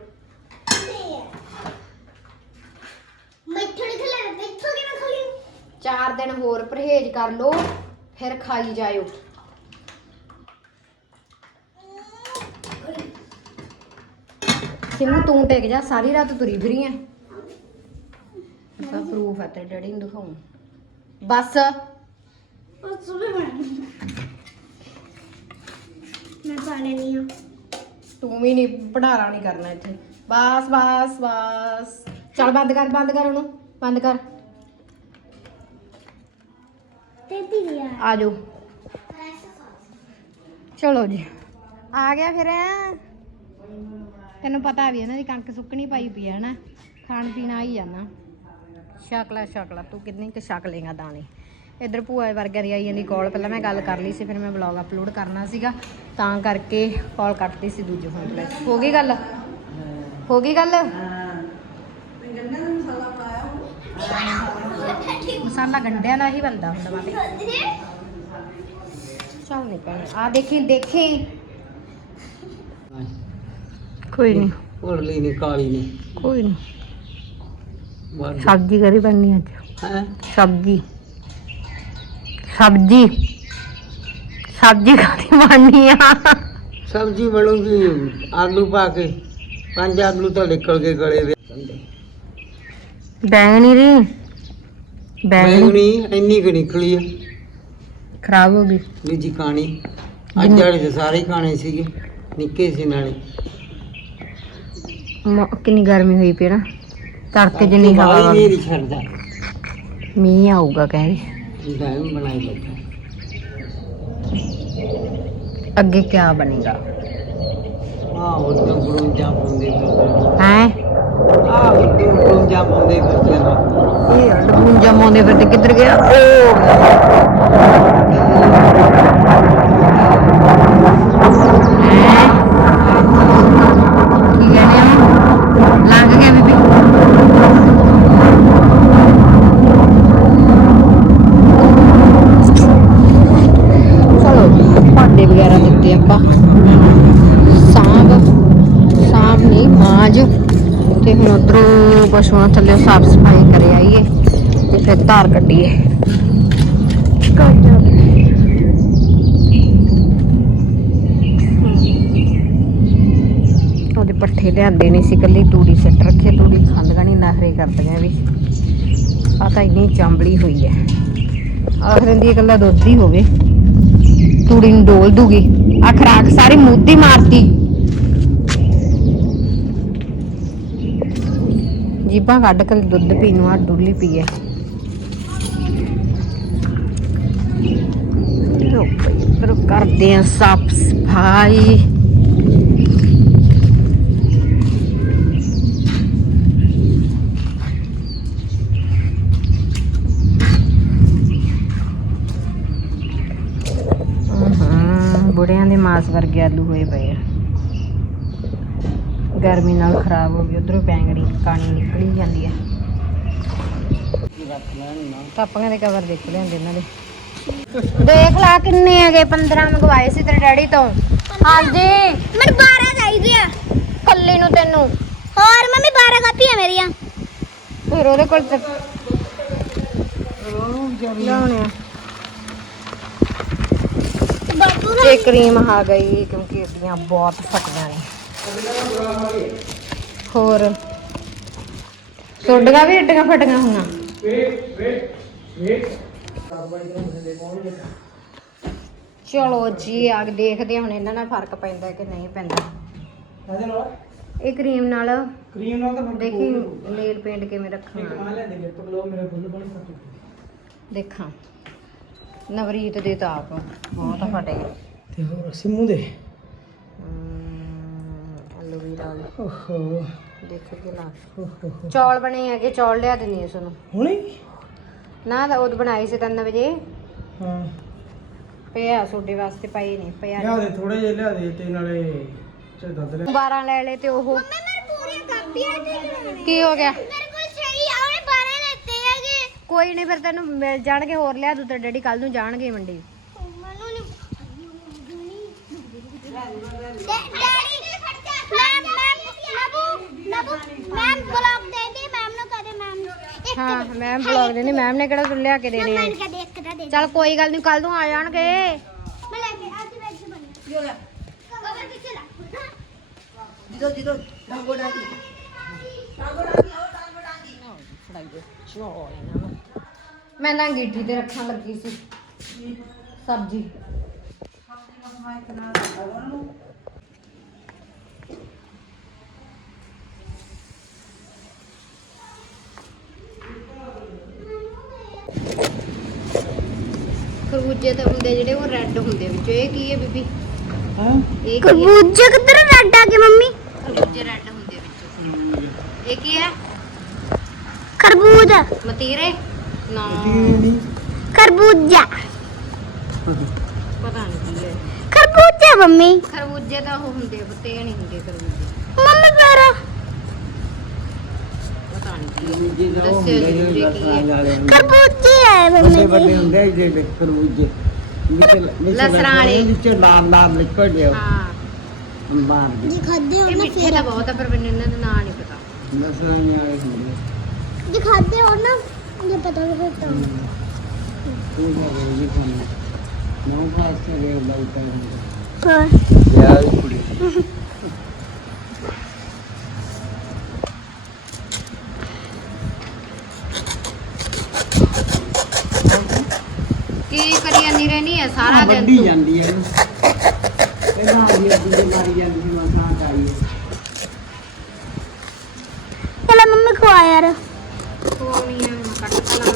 ਮੈਂ ਥੋੜੀ ਖਲੇ ਇੱਥੋਂ ਕਿਵੇਂ ਖਲੀ ਚਾਰ ਦਿਨ ਹੋਰ ਪਰਹੇਜ਼ ਕਰ ਲਓ ਫਿਰ ਖਾਈ ਜਾਇਓ। ਸਿਮੂ ਤੂੰ ਟਿਕ ਜਾ ਸਾਰੀ ਰਾਤ ਤੁਰੀ ਫਿਰੀ ਐ। ਸਭ ਪ੍ਰੂਫ ਹੈ ਤੇ ਡੈਡੀ ਨੂੰ ਦਿਖਾਉਂ ਬਸ। ਸੁਬਹ ਬਣਾ ਮੈਂ ਪਾ ਲੈਣੀ ਆ ਤੂੰ ਵੀ ਨਹੀਂ ਪੜਾਰਾ ਨਹੀਂ ਕਰਨਾ ਇੱਥੇ। ਬਸ ਬਸ ਬਸ। ਚੱਲ ਬੰਦ ਕਰ ਬੰਦ ਕਰ ਉਹਨੂੰ। ਬੰਦ ਕਰ। ਤੇ ਪੀ ਆ। ਆ ਜਾਓ ਚਲੋ ਜੀ। ਆ ਗਿਆ ਫਿਰ ਤੈਨੂੰ ਪਤਾ ਵੀ ਇਹਨਾਂ ਦੀ ਕਣਕ ਸੁੱਕਣੀ ਪਾਈ ਪਈ ਹੈ ਨਾ ਖਾਣ ਪੀਣ ਆ ਹੀ ਜਾਣਾ ਸ਼ਕਲਾ ਸ਼ਕਲਾ, ਤੂੰ ਕਿੰਨੀ ਕੁ ਛਕ ਲੇਗਾ ਦਾਣੇ। ਇਧਰ ਭੂਆ ਵਰਗਾ ਦੀ ਆਈ ਜਾਂਦੀ ਕਾਲ ਪਹਿਲਾਂ ਮੈਂ ਗੱਲ ਕਰ ਲਈ ਸੀ, ਫਿਰ ਮੈਂ ਵਲੌਗ ਅਪਲੋਡ ਕਰਨਾ ਸੀਗਾ। ਤਾਂ ਕਰਕੇ ਕਾਲ ਕੱਟਦੀ ਸੀ ਦੂਜੇ ਫੋਨ ਤੋਂ। ਹੋ ਗਈ ਗੱਲ? ਹੋ ਗਈ ਗੱਲ? ਮਸਾਲਾ ਬਣਾਇਆ ਗੰਡਿਆਂ ਦਾ ਹੀ ਬੰਦਾ ਹੁੰਦਾ ਵਾ। ਚੱਲ ਨਹੀਂ ਆ ਦੇਖੀ ਦੇਖੀ। ਕੋਈ ਨਹੀਂ ਉਰਲੀ ਨਹੀਂ ਕਾਲੀ ਨਹੀਂ ਕੋਈ ਨਹੀਂ ਵੱਧ ਸਬਜ਼ੀ ਕਰੀ ਬਣਨੀ ਅੱਜ। ਹੈ? ਸਬਜ਼ੀ। ਸਬਜ਼ੀ। ਸਬਜ਼ੀ ਕਾਦੀ ਬਣਨੀ ਆ? ਸਬਜ਼ੀ ਬਣੂਗੀ ਆਲੂ ਪਾ ਕੇ। ਪੰਜ ਆਲੂ ਤਾਂ ਨਿਕਲ ਕੇ ਗਲੇ ਵੇ ਬੈਂਗਣੀ ਦੀ ਬੈਂਗਣੀ ਇੰਨੀ ਕੁ ਨਿਕਲੀ ਆ। ਖਰਾਬ ਹੋ ਗਈ। ਦੂਜੀ ਕਾਣੀ ਅੱਜ ਵਾਲੇ ਤਾਂ ਸਾਰੇ ਹੀ ਖਾਣੇ ਸੀਗੇ ਨਿੱਕੇ ਸੀ ਨਾਲੇ। ਮ- ਕਿੰਨੀ ਗਰਮੀ ਹੋਈ ਪਈ ਨਾ। ਤੜਕੇ ਜਿੰਨੀ ਹਵਾ ਵਗਦੀ। ਨਹੀਂ ਛੱਡਦਾ। ਮੀਂਹ ਆਊਗਾ ਕਹਿੰਦੇ। ਡਾਇਮ ਬਣਾਈ ਬੈਠਾ। ਅੱਗੇ ਕੀ ਬਣੇਗਾ? ਆ ਉਹ ਗੁਰੂ ਜਾ ਪਾਉਂਦੇ ਫਿਰਦੇ। ਹੈ? ਆ ਗੁਰੂ ਜਾ ਪਾਉਂਦੇ ਫਿਰਦੇ। ਇਹ ਡਬੂਨ ਜਮਾਉਂਦੇ ਫਿਰ ਤੇ ਕਿੱਧਰ ਗਿਆ? ਓ ਹੈਂ? ਕੀ ਕਹਿੰਦੇ ਆ ਲੰਘ ਗਿਆ ਬੀਬੀ ਚਲੋ ਭਾਂਡੇ ਵਗੈਰਾ ਦਿੱਤੇ ਆਪਾਂ ਸਾਂਭ ਸਾਂਭ ਨਹੀਂ ਮਾਂਜ ਤੇ ਹੁਣ ਉਧਰੋਂ ਪਸ਼ੂਆਂ ਥੱਲੇ ਸਾਫ਼ ਸਫ਼ਾਈ ਕਰੇ ਆਈਏ ਤੇ ਫਿਰ ਧਾਰ ਕੱਢੀਏ। ਉਹਦੇ ਪੱਠੇ ਲਿਆਂਦੇ ਨਹੀਂ ਸੀ ਕੱਲੀ ਤੂੜੀ ਸਿੱਟ ਰੱਖੇ, ਤੂੜੀ ਖਾਂਦੀਆਂ ਨਹੀਂ ਨਖਰੇ ਕਰਦੀਆਂ ਵੀ। ਆ ਤਾਂ ਇੰਨੀ ਚਾਂਬਲੀ ਹੋਈ ਹੈ। ਆਖ ਦਿੰਦੀ ਇਕੱਲਾ ਦੁੱਧ ਹੀ ਹੋਵੇ। ਤੂੜੀ ਨੂੰ ਡੋਲ ਦੂਗੀ। ਆ ਖਰਾਕ ਸਾਰੀ ਮੁੱਦੀ ਮਾਰਤੀ। ਜੀਬਾਂ ਕੱਢ ਕੇ ਦੁੱਧ ਪੀਣ ਨੂੰ ਆ ਡੁੱਲੀ ਪੀਏ ਹੈ ਕਰਦੇ ਆ ਸਾਫ਼ ਸਫ਼ਾਈ। ਬੁੜਿਆਂ ਦੇ ਮਾਸ ਵਰਗੇ ਆਲੂ ਹੋਏ ਪਏ ਆ। ਗਰਮੀ ਨਾਲ ਖਰਾਬ ਹੋ ਗਈ ਉਧਰੋਂ ਪੈਂਗੜੀ ਕਾਣੀ ਨਿਕਲੀ ਜਾਂਦੀ ਹੈ ਕਾਪਾਂ ਦੇ ਕਵਰ ਦੇਖ ਲਿਆਂਦੇ ਇਹਨਾਂ ਦੇ। ਦੇਖ ਲਾ ਕਿੰਨੇ ਹੈਗੇ 15 ਮੰਗਵਾਏ ਸੀ ਤੇਰੇ ਡੈਡੀ ਤੋਂ। ਹਾਂਜੀ। ਮੈਨੂੰ 12 ਚਾਹੀਦੇ ਆ। ਕੱਲੀ ਨੂੰ ਤੈਨੂੰ। ਹੋਰ ਮੰਮੀ 12 ਕਾਪੀਆਂ ਮੇਰੀਆਂ। ਫਿਰ ਉਹਦੇ ਕੋਲ ਤੇ ਲਿਆਉਣੇ ਆ। ਬਾਪੂ ਇਹ ਕਰੀਮ ਆ ਗਈ ਕਿਉਂਕਿ ਇਹਦੀਆਂ ਬਹੁਤ ਫਟੀਆਂ ਨੇ। ਹੋਰ। ਸੋਡੀਆਂ ਵੀ ਏਡੀਆਂ ਫਟੀਆਂ ਹੋਈਆਂ। ਚਲੋ ਜੀ ਆ ਕੇ ਦੇਖਦੇ ਹਾਂ ਹੁਣ ਇਹਨਾਂ ਨਾਲ ਫ਼ਰਕ ਪੈਂਦਾ ਕਿ ਨਹੀਂ ਪੈਂਦਾ। ਇਹ ਕਰੀਮ ਨਾਲ ਕਰੀਮ ਨਾਲ ਤਾਂ ਦੇਖੀ ਨੇਲ ਪੇਂਟ ਕਿਵੇਂ ਰੱਖਣਾ। ਮੇਰੇ ਬਣੀ ਦੇਖਾਂ। ਨਵਰੀਤ ਦੇ ਤਾਂ ਆਪ ਬਹੁਤ ਫਟੇ। ਤੇ ਹੋਰ ਸਿੰਮੂ ਦੇ। ਐਲੋਵੇਰਾ ਓਹੋ। ਦੇਖੋ ਕਿ ਲਾ ਓਹੋ। ਚੌਲ ਬਣੇ ਹੈਗੇ ਚੌਲ ਲਿਆ ਦਿੰਨੀ ਇਸ ਨੂੰ ਹੁਣੇ? ਨਾ ਤਾਂ ਉਹ ਬਣਾਈ ਸੀ 3 ਵਜੇ। ਹਾਂ। ਪਿਆ ਤੁਹਾਡੇ ਵਾਸਤੇ ਪਏ ਨੇ ਪਿਆ ਲਿਆ ਦੇ ਥੋੜੇ ਜਿਹੇ ਲਿਆ ਦੇ ਤੇ ਨਾਲੇ ਚ ਦੁੱਧ ਲੈ। 12 ਲੈ ਲੈ ਤੇ ਉਹ। ਮੇਰੇ ਪੂਰੀਆਂ ਕਾਪੀਆਂ ਕੀ ਹੋ ਗਿਆ? ਮੇਰੇ ਕੋਲ ਸਹੀ ਆ ਉਹਨੇ 12 ਲੈਤੇ ਹੈਗੇ। ਕੋਈ ਨਹੀਂ ਫਿਰ ਤੈਨੂੰ ਮਿਲ ਜਾਣਗੇ ਹੋਰ ਲਿਆ ਦੂ ਤੇ ਡੈਡੀ ਕੱਲ ਨੂੰ ਜਾਣਗੇ ਮੰਡੀ। ਮੈਨੂੰ ਨਹੀਂ ਡੈਡੀ ਮੈਮ ਮੈਮ ਨਬੂ ਨਬੂ ਮੈਮ ਬਲੌਗ ਦੇ ਦੇ ਮੈਮ ਨੂੰ ਕਹਦੇ ਮੈਮ ਨੂੰ ਇੱਕ ਹਾਂ ਮੈਮ ਬਲੌਗ ਦੇਣੀ ਮੈਮ ਨੇ ਕਿਹੜਾ ਲਿਆ ਕੇ ਦੇਣੇ ਮੈਂ ਆ ਕਹਦੇ ਇੱਕ ਦਾ ਦੇ। ਚੱਲ ਕੋਈ ਗੱਲ ਨਹੀਂ ਕੱਲ ਨੂੰ ਆ ਜਾਣਗੇ। ਮੈਂ ਲੈ ਕੇ ਅੱਜ ਵਿੱਚ ਬਣੀ। ਜੋ ਲੈ? ਕਵਰ ਕਿੱਥੇ ਲਾ ਜਿੱਦੋਂ ਜਿੱਦੋਂ ਡਾਂਗੋ ਡਾਂਗੀ। ਮੈਂ ਨਾ ਅੰਗੀਠੀ ਤੇ ਰੱਖਣ ਲੱਗੀ ਸੀ। ਸਬਜ਼ੀ। ਖਰਬੂਜੇ ਤਾਂ ਹੁੰਦੇ ਜਿਹੜੇ ਉਹ ਰੈੱਡ ਹੁੰਦੇ ਵਿੱਚ। ਇਹ ਕੀ ਹੈ ਬੀਬੀ? ਹਾਂ। ਇਹ ਕੀ ਹੈ? ਖਰਬੂਜੇ ਕਿੱਧਰ ਰੈੱਡ ਆ ਗਏ ਮੰਮੀ? ਖਰਬੂਜੇ ਰੈੱਡ ਹੁੰਦੇ ਵਿੱਚੋਂ। ਇਹ ਕੀ ਹੈ? ਖਰਬੂਜ। ਮਤੀਰੇ? ਨਾ। ਖਰਬੂਜਾ। ਪਤਾ ਨਹੀਂ ਕੀ ਹੈ। ਖਰਬੂਜਾ ਮੰਮੀ। ਖਰਬੂਜੇ ਤਾਂ ਉਹ ਹੁੰਦੇ ਬਤੇ ਨਹੀਂ ਹੁੰਦੇ ਖਰਬੂਜੇ। ਮੰਮੀ ਪਰ ਪਤਾ ਨਹੀਂ ਕੀ ਹੈ ਜੀ ਦਾ ਉਹ ਦੱਸਿਓ ਜੀ ਕੀ ਹੈ। ਆਏ ਵੱਡੇ ਮੰਮੀ ਵੱਡੇ ਜੀ। ਹੁੰਦੇ ਆ ਜਿਹੜੇ ਵਿੱਚ ਲਸਣਾਂ ਵਾਲੇ। ਵਿੱਚ ਲਾਲ ਲਾਲ ਲਿਕਵਿਡ ਜਿਹਾ ਹਾਂ। ਮਾਰ ਦੇ। ਜੀ ਖਾਦੇ ਹੋ ਇਹ ਨਾ ਮਿੱਠੇ ਫਿਰ ਤਾਂ ਬਹੁਤ ਆ ਪਰ ਮੈਨੂੰ ਇਹਨਾਂ ਦਾ ਨਾਂ ਨਹੀਂ ਪਤਾ। ਲਸਣ ਵਾਲੇ ਹੁੰਦੇ ਆ। ਜੀ ਖਾਦੇ ਹੋ ਨਾ ਇਹ ਪਤਾ ਨਹੀਂ ਹੋਤਾ ਉਹ ਜਿਹੜੇ ਜੀ ਖਾਣੇ ਨੌ ਖਾਸ ਕੇ ਲਾਈਟਾਂ ਹੁੰਦੇ ਹਾਂ ਯਾਰ ਕੁੜੀ। ਕੀ ਕਰੀ ਜਾਂਦੀ ਰਹਿਣੀ ਹੈ ਸਾਰਾ ਦਿਨ ਵੱਡੀ ਤੂੰ। ਜਾਂਦੀ ਹੈ ਪਹਿਲਾਂ ਆਦੀ ਅੱਡੀ ਤੇ ਮਾਰੀ ਜਾਂਦੀ ਸੀ ਮਸਾਂ ਕਾਈ ਚਲ ਮੰਮੀ ਖਵਾ ਯਾਰ ਖਵਾਉਣੀ ਆ ਮੈਂ ਕੱਟ ਤਾ ਲਾਂ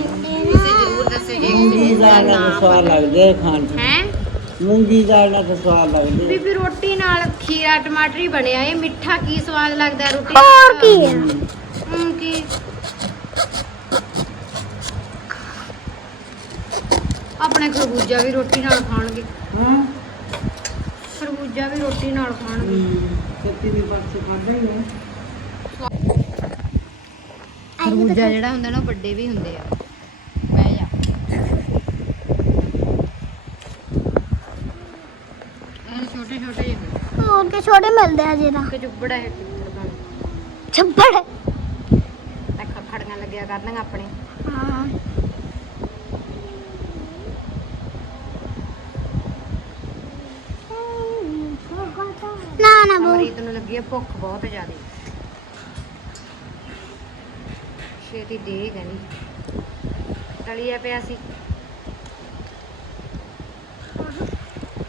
ਇਸੇ ਜ਼ਰੂਰ ਦੱਸੇ ਜੇ ਮੂੰਗੀ ਦਾਲ ਨਾਲ ਤਾਂ ਸਵਾਦ ਲੱਗਦੇ ਆ ਖਾਣ ਚ। ਹੈ? ਮੂੰਗੀ ਦਾਲ ਨਾਲ ਤਾਂ ਸਵਾਦ ਲੱਗਦੇ ਆ। ਬੀਬੀ ਰੋਟੀ ਨਾਲ ਖੀਰਾ ਟਮਾਟਰ ਹੀ ਬਣਿਆ। ਇਹ ਮਿੱਠਾ ਕੀ ਸਵਾਦ ਲੱਗਦਾ ਰੋਟੀ ਹੋਰ ਕੀ ਹੈ ਹੂੰ ਕੀ? ਆਪਣੇ ਖਰਬੂਜਾ ਵੀ ਰੋਟੀ ਨਾਲ ਖਾਣਗੇ। ਹਾਂ। ਖਰਬੂਜਾ ਵੀ ਰੋਟੀ ਨਾਲ ਖਾਣਗੇ। ਸੱਤੀ ਦੀ ਪਰਸ ਖਾਦਾ ਹੀ ਹੈ ਖਰਬੂਜਾ ਜਿਹੜਾ ਹੁੰਦਾ ਨਾ ਉਹ ਵੱਡੇ ਵੀ ਹੁੰਦੇ ਆ। ਬਹਿ ਜਾ। ਇਹ ਛੋਟੇ ਛੋਟੇ ਜਿਹੇ ਹੁੰਦੇ ਹੋਰ ਕੇ ਛੋਟੇ ਮਿਲਦੇ ਆ ਜਿਹੜਾ ਕਿ ਜੁਬੜਾ ਹੈ ਕਿੱਧਰ ਛੱਪੜ ਤਾਂ ਖੜੀਆਂ ਲੱਗਿਆ ਕਰਨਗਾ ਆਪਣੇ ਹਾਂ ਨਾ ਨਾ ਬੋ ਅਮਰੀਤ ਨੂੰ ਲੱਗੀ ਹੈ ਭੁੱਖ ਬਹੁਤ ਜ਼ਿਆਦਾ। ਛੇਤੀ ਦੇ ਕਹਿੰਦੀ ਦਲੀਆ ਪਿਆ ਸੀ।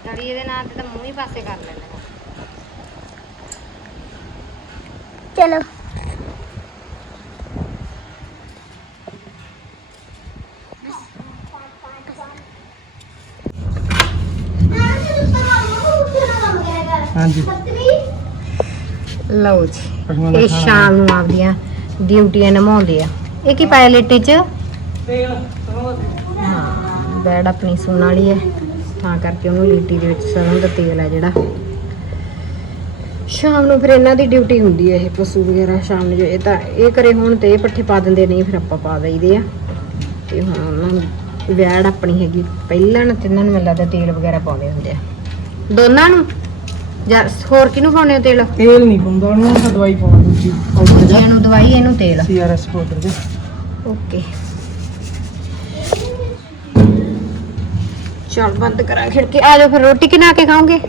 ਦਲੀਏ ਦੇ ਨਾਂ ਤੇ ਤਾਂ ਮੂੰਹ ਹੀ ਪਾਸੇ ਕਰ ਲੈਣਾ ਚਲੋ। ਹਾਂਜੀ। ਲਓ ਜੀ ਇਹ ਸ਼ਾਮ ਨੂੰ ਆਪਦੀਆਂ ਡਿਊਟੀਆਂ ਨਿਭਾਉਂਦੇ ਆ। ਇਹ ਕੀ ਪਾਇਆ ਲੇਟੇ ਚ? ਹਾਂ ਬੈਡ ਆਪਣੀ ਸੁਣ ਵਾਲੀ ਹੈ। ਤਾਂ ਕਰਕੇ ਉਹਨੂੰ ਲੀਟੀ ਦੇ ਵਿੱਚ ਸਰੋਂ ਦਾ ਤੇਲ ਹੈ ਜਿਹੜਾ। ਸ਼ਾਮ ਨੂੰ ਫਿਰ ਇਹਨਾਂ ਦੀ ਡਿਊਟੀ ਹੁੰਦੀ ਹੈ ਇਹ ਪਸ਼ੂ ਵਗੈਰਾ ਸ਼ਾਮ ਨੂੰ ਇਹ ਤਾਂ ਇਹ ਕਰੇ ਹੁਣ ਤੇ ਇਹ ਪੱਠੇ ਪਾ ਦਿੰਦੇ ਨਹੀਂ ਫਿਰ ਆਪਾਂ ਪਾ ਦਈਦੇ ਆ। ਤੇ ਹੁਣ ਉਹਨਾਂ ਨੂੰ ਵੈੜ ਆਪਣੀ ਹੈਗੀ ਪਹਿਲਾਂ ਨਾ ਤਿੰਨਾਂ ਨੂੰ ਮੈਨੂੰ ਲੱਗਦਾ ਤੇਲ ਵਗੈਰਾ ਪਾਉਂਦੇ ਹੁੰਦੇ ਆ। ਦੋਨਾਂ ਨੂੰ? ਜਾਂ ਹੋਰ ਕਿਹਨੂੰ ਪਾਉਂਦੇ ਹੋ ਤੇਲ? ਤੇਲ ਨਹੀਂ ਪੁੰਦਾ ਉਹਨੂੰ ਤਾਂ ਦਵਾਈ ਪਾਉਣਾ ਦੂਜੀ ਦੂਜਿਆਂ ਨੂੰ ਦਵਾਈ ਇਹਨੂੰ ਤੇਲ। ਸੀਆਰਐਸ ਪਾਊਡਰ ਦੇ। ਓਕੇ। ਚਲ ਬੰਦ ਕਰਾਂ ਖਿੜਕੀ। ਆ ਜਾਓ ਫਿਰ ਰੋਟੀ ਕਿਨਾ ਕੇ ਖਾਓਗੇ?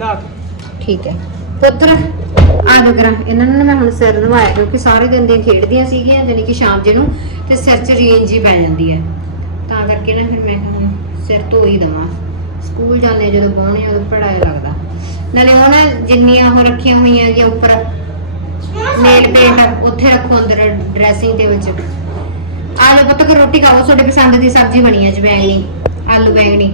ਠੀਕ ਹੈ। ਪੁੱਤਰ ਆ ਜਾਓ ਕਰਾਂ। ਇਹਨਾਂ ਨੂੰ ਨਾ ਮੈਂ ਹੁਣ ਸਿਰ ਨਵਾਇਆ ਕਿਉਂਕਿ ਸਾਰੇ ਦਿਨ ਦੀਆਂ ਖੇਡਦੀਆਂ ਸੀਗੀਆਂ ਜਾਨੀ ਕਿ ਸ਼ਾਮ ਜੇ ਨੂੰ ਤੇ ਸਿਰ 'ਚ ਰੇਂਜ ਹੀ ਪੈ ਜਾਂਦੀ ਹੈ। ਤਾਂ ਕਰਕੇ ਨਾ ਫਿਰ ਮੈਂ ਹੁਣ ਸਿਰ ਧੋ ਹੀ ਦਵਾਂ। ਸਕੂਲ ਜਾਂਦੇ ਜਦੋਂ ਬਹੁਣੇ ਉਦੋਂ ਪੜਾਇਆ ਲੱਗਦਾ। ਨਾਲੇ ਉਹ ਨਾ ਜਿੰਨੀਆਂ ਉਹ ਰੱਖੀਆਂ ਹੋਈਆਂ ਜਾਂ ਉੱਪਰ ਨੇਲ ਪੇਂਟ ਉੱਥੇ ਰੱਖੋ ਅੰਦਰ ਡਰੈਸਿੰਗ ਦੇ ਵਿੱਚ। ਆਲੂ ਪੁੱਤ ਕੇ ਰੋਟੀ ਖਾਓ ਤੁਹਾਡੇ ਪਸੰਦ ਦੀ ਸਬਜ਼ੀ ਬਣੀ ਹੈ ਜੀ ਬੈਂਗਣੀ ਆਲੂ ਬੈਂਗਣੀ।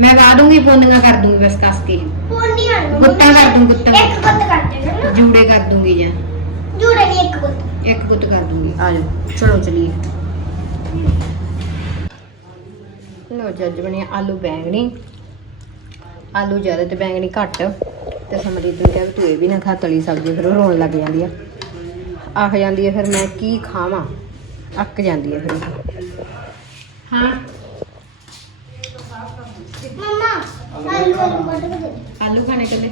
ਮੈਂ ਗਾ ਦੂੰਗੀ ਪੋਨੀਆਂ ਕਰ ਦੂੰਗੀ ਬਸ ਕੱਸ ਕੇ। ਪੋਨੀ ਆ ਗੁੱਟਾਂ ਕਰ ਦੂੰ ਗੁੱਟਾਂ ਇੱਕ ਗੁੱਤ ਕਰ ਦੇਣਾ ਜੂੜੇ ਕਰ ਦੂੰਗੀ ਜਾਂ। ਜੂੜੇ ਨਹੀਂ ਇੱਕ ਗੁੱਤ। ਇੱਕ ਗੁੱਟ ਕਰ ਦੂੰਗੀ। ਆ ਜਾਓ ਚਲੋ ਚਲੀਏ। ਲੋ ਜੱਜ ਬਣੀ ਆਲੂ ਬੈਂਗਣੀ। ਆਲੂ ਜ਼ਿਆਦਾ ਤੇ ਬੈਂਗਣੀ ਘੱਟ ਤੇ ਸਮਰੀਤ ਨੂੰ ਕਿਹਾ ਵੀ ਤੂੰ ਇਹ ਵੀ ਨਾ ਖਾ ਤਲੀ ਸਬਜ਼ੀ ਫਿਰ ਉਹ ਰੋਣ ਲੱਗ ਜਾਂਦੀ ਆ। ਆਖ ਜਾਂਦੀ ਹੈ ਫਿਰ ਮੈਂ ਕੀ ਖਾਵਾਂ? ਅੱਕ ਜਾਂਦੀ ਹੈ ਫਿਰ। ਹਾਂ। ਆਲੂ ਖਾਣੇ ਕੱਲੇ।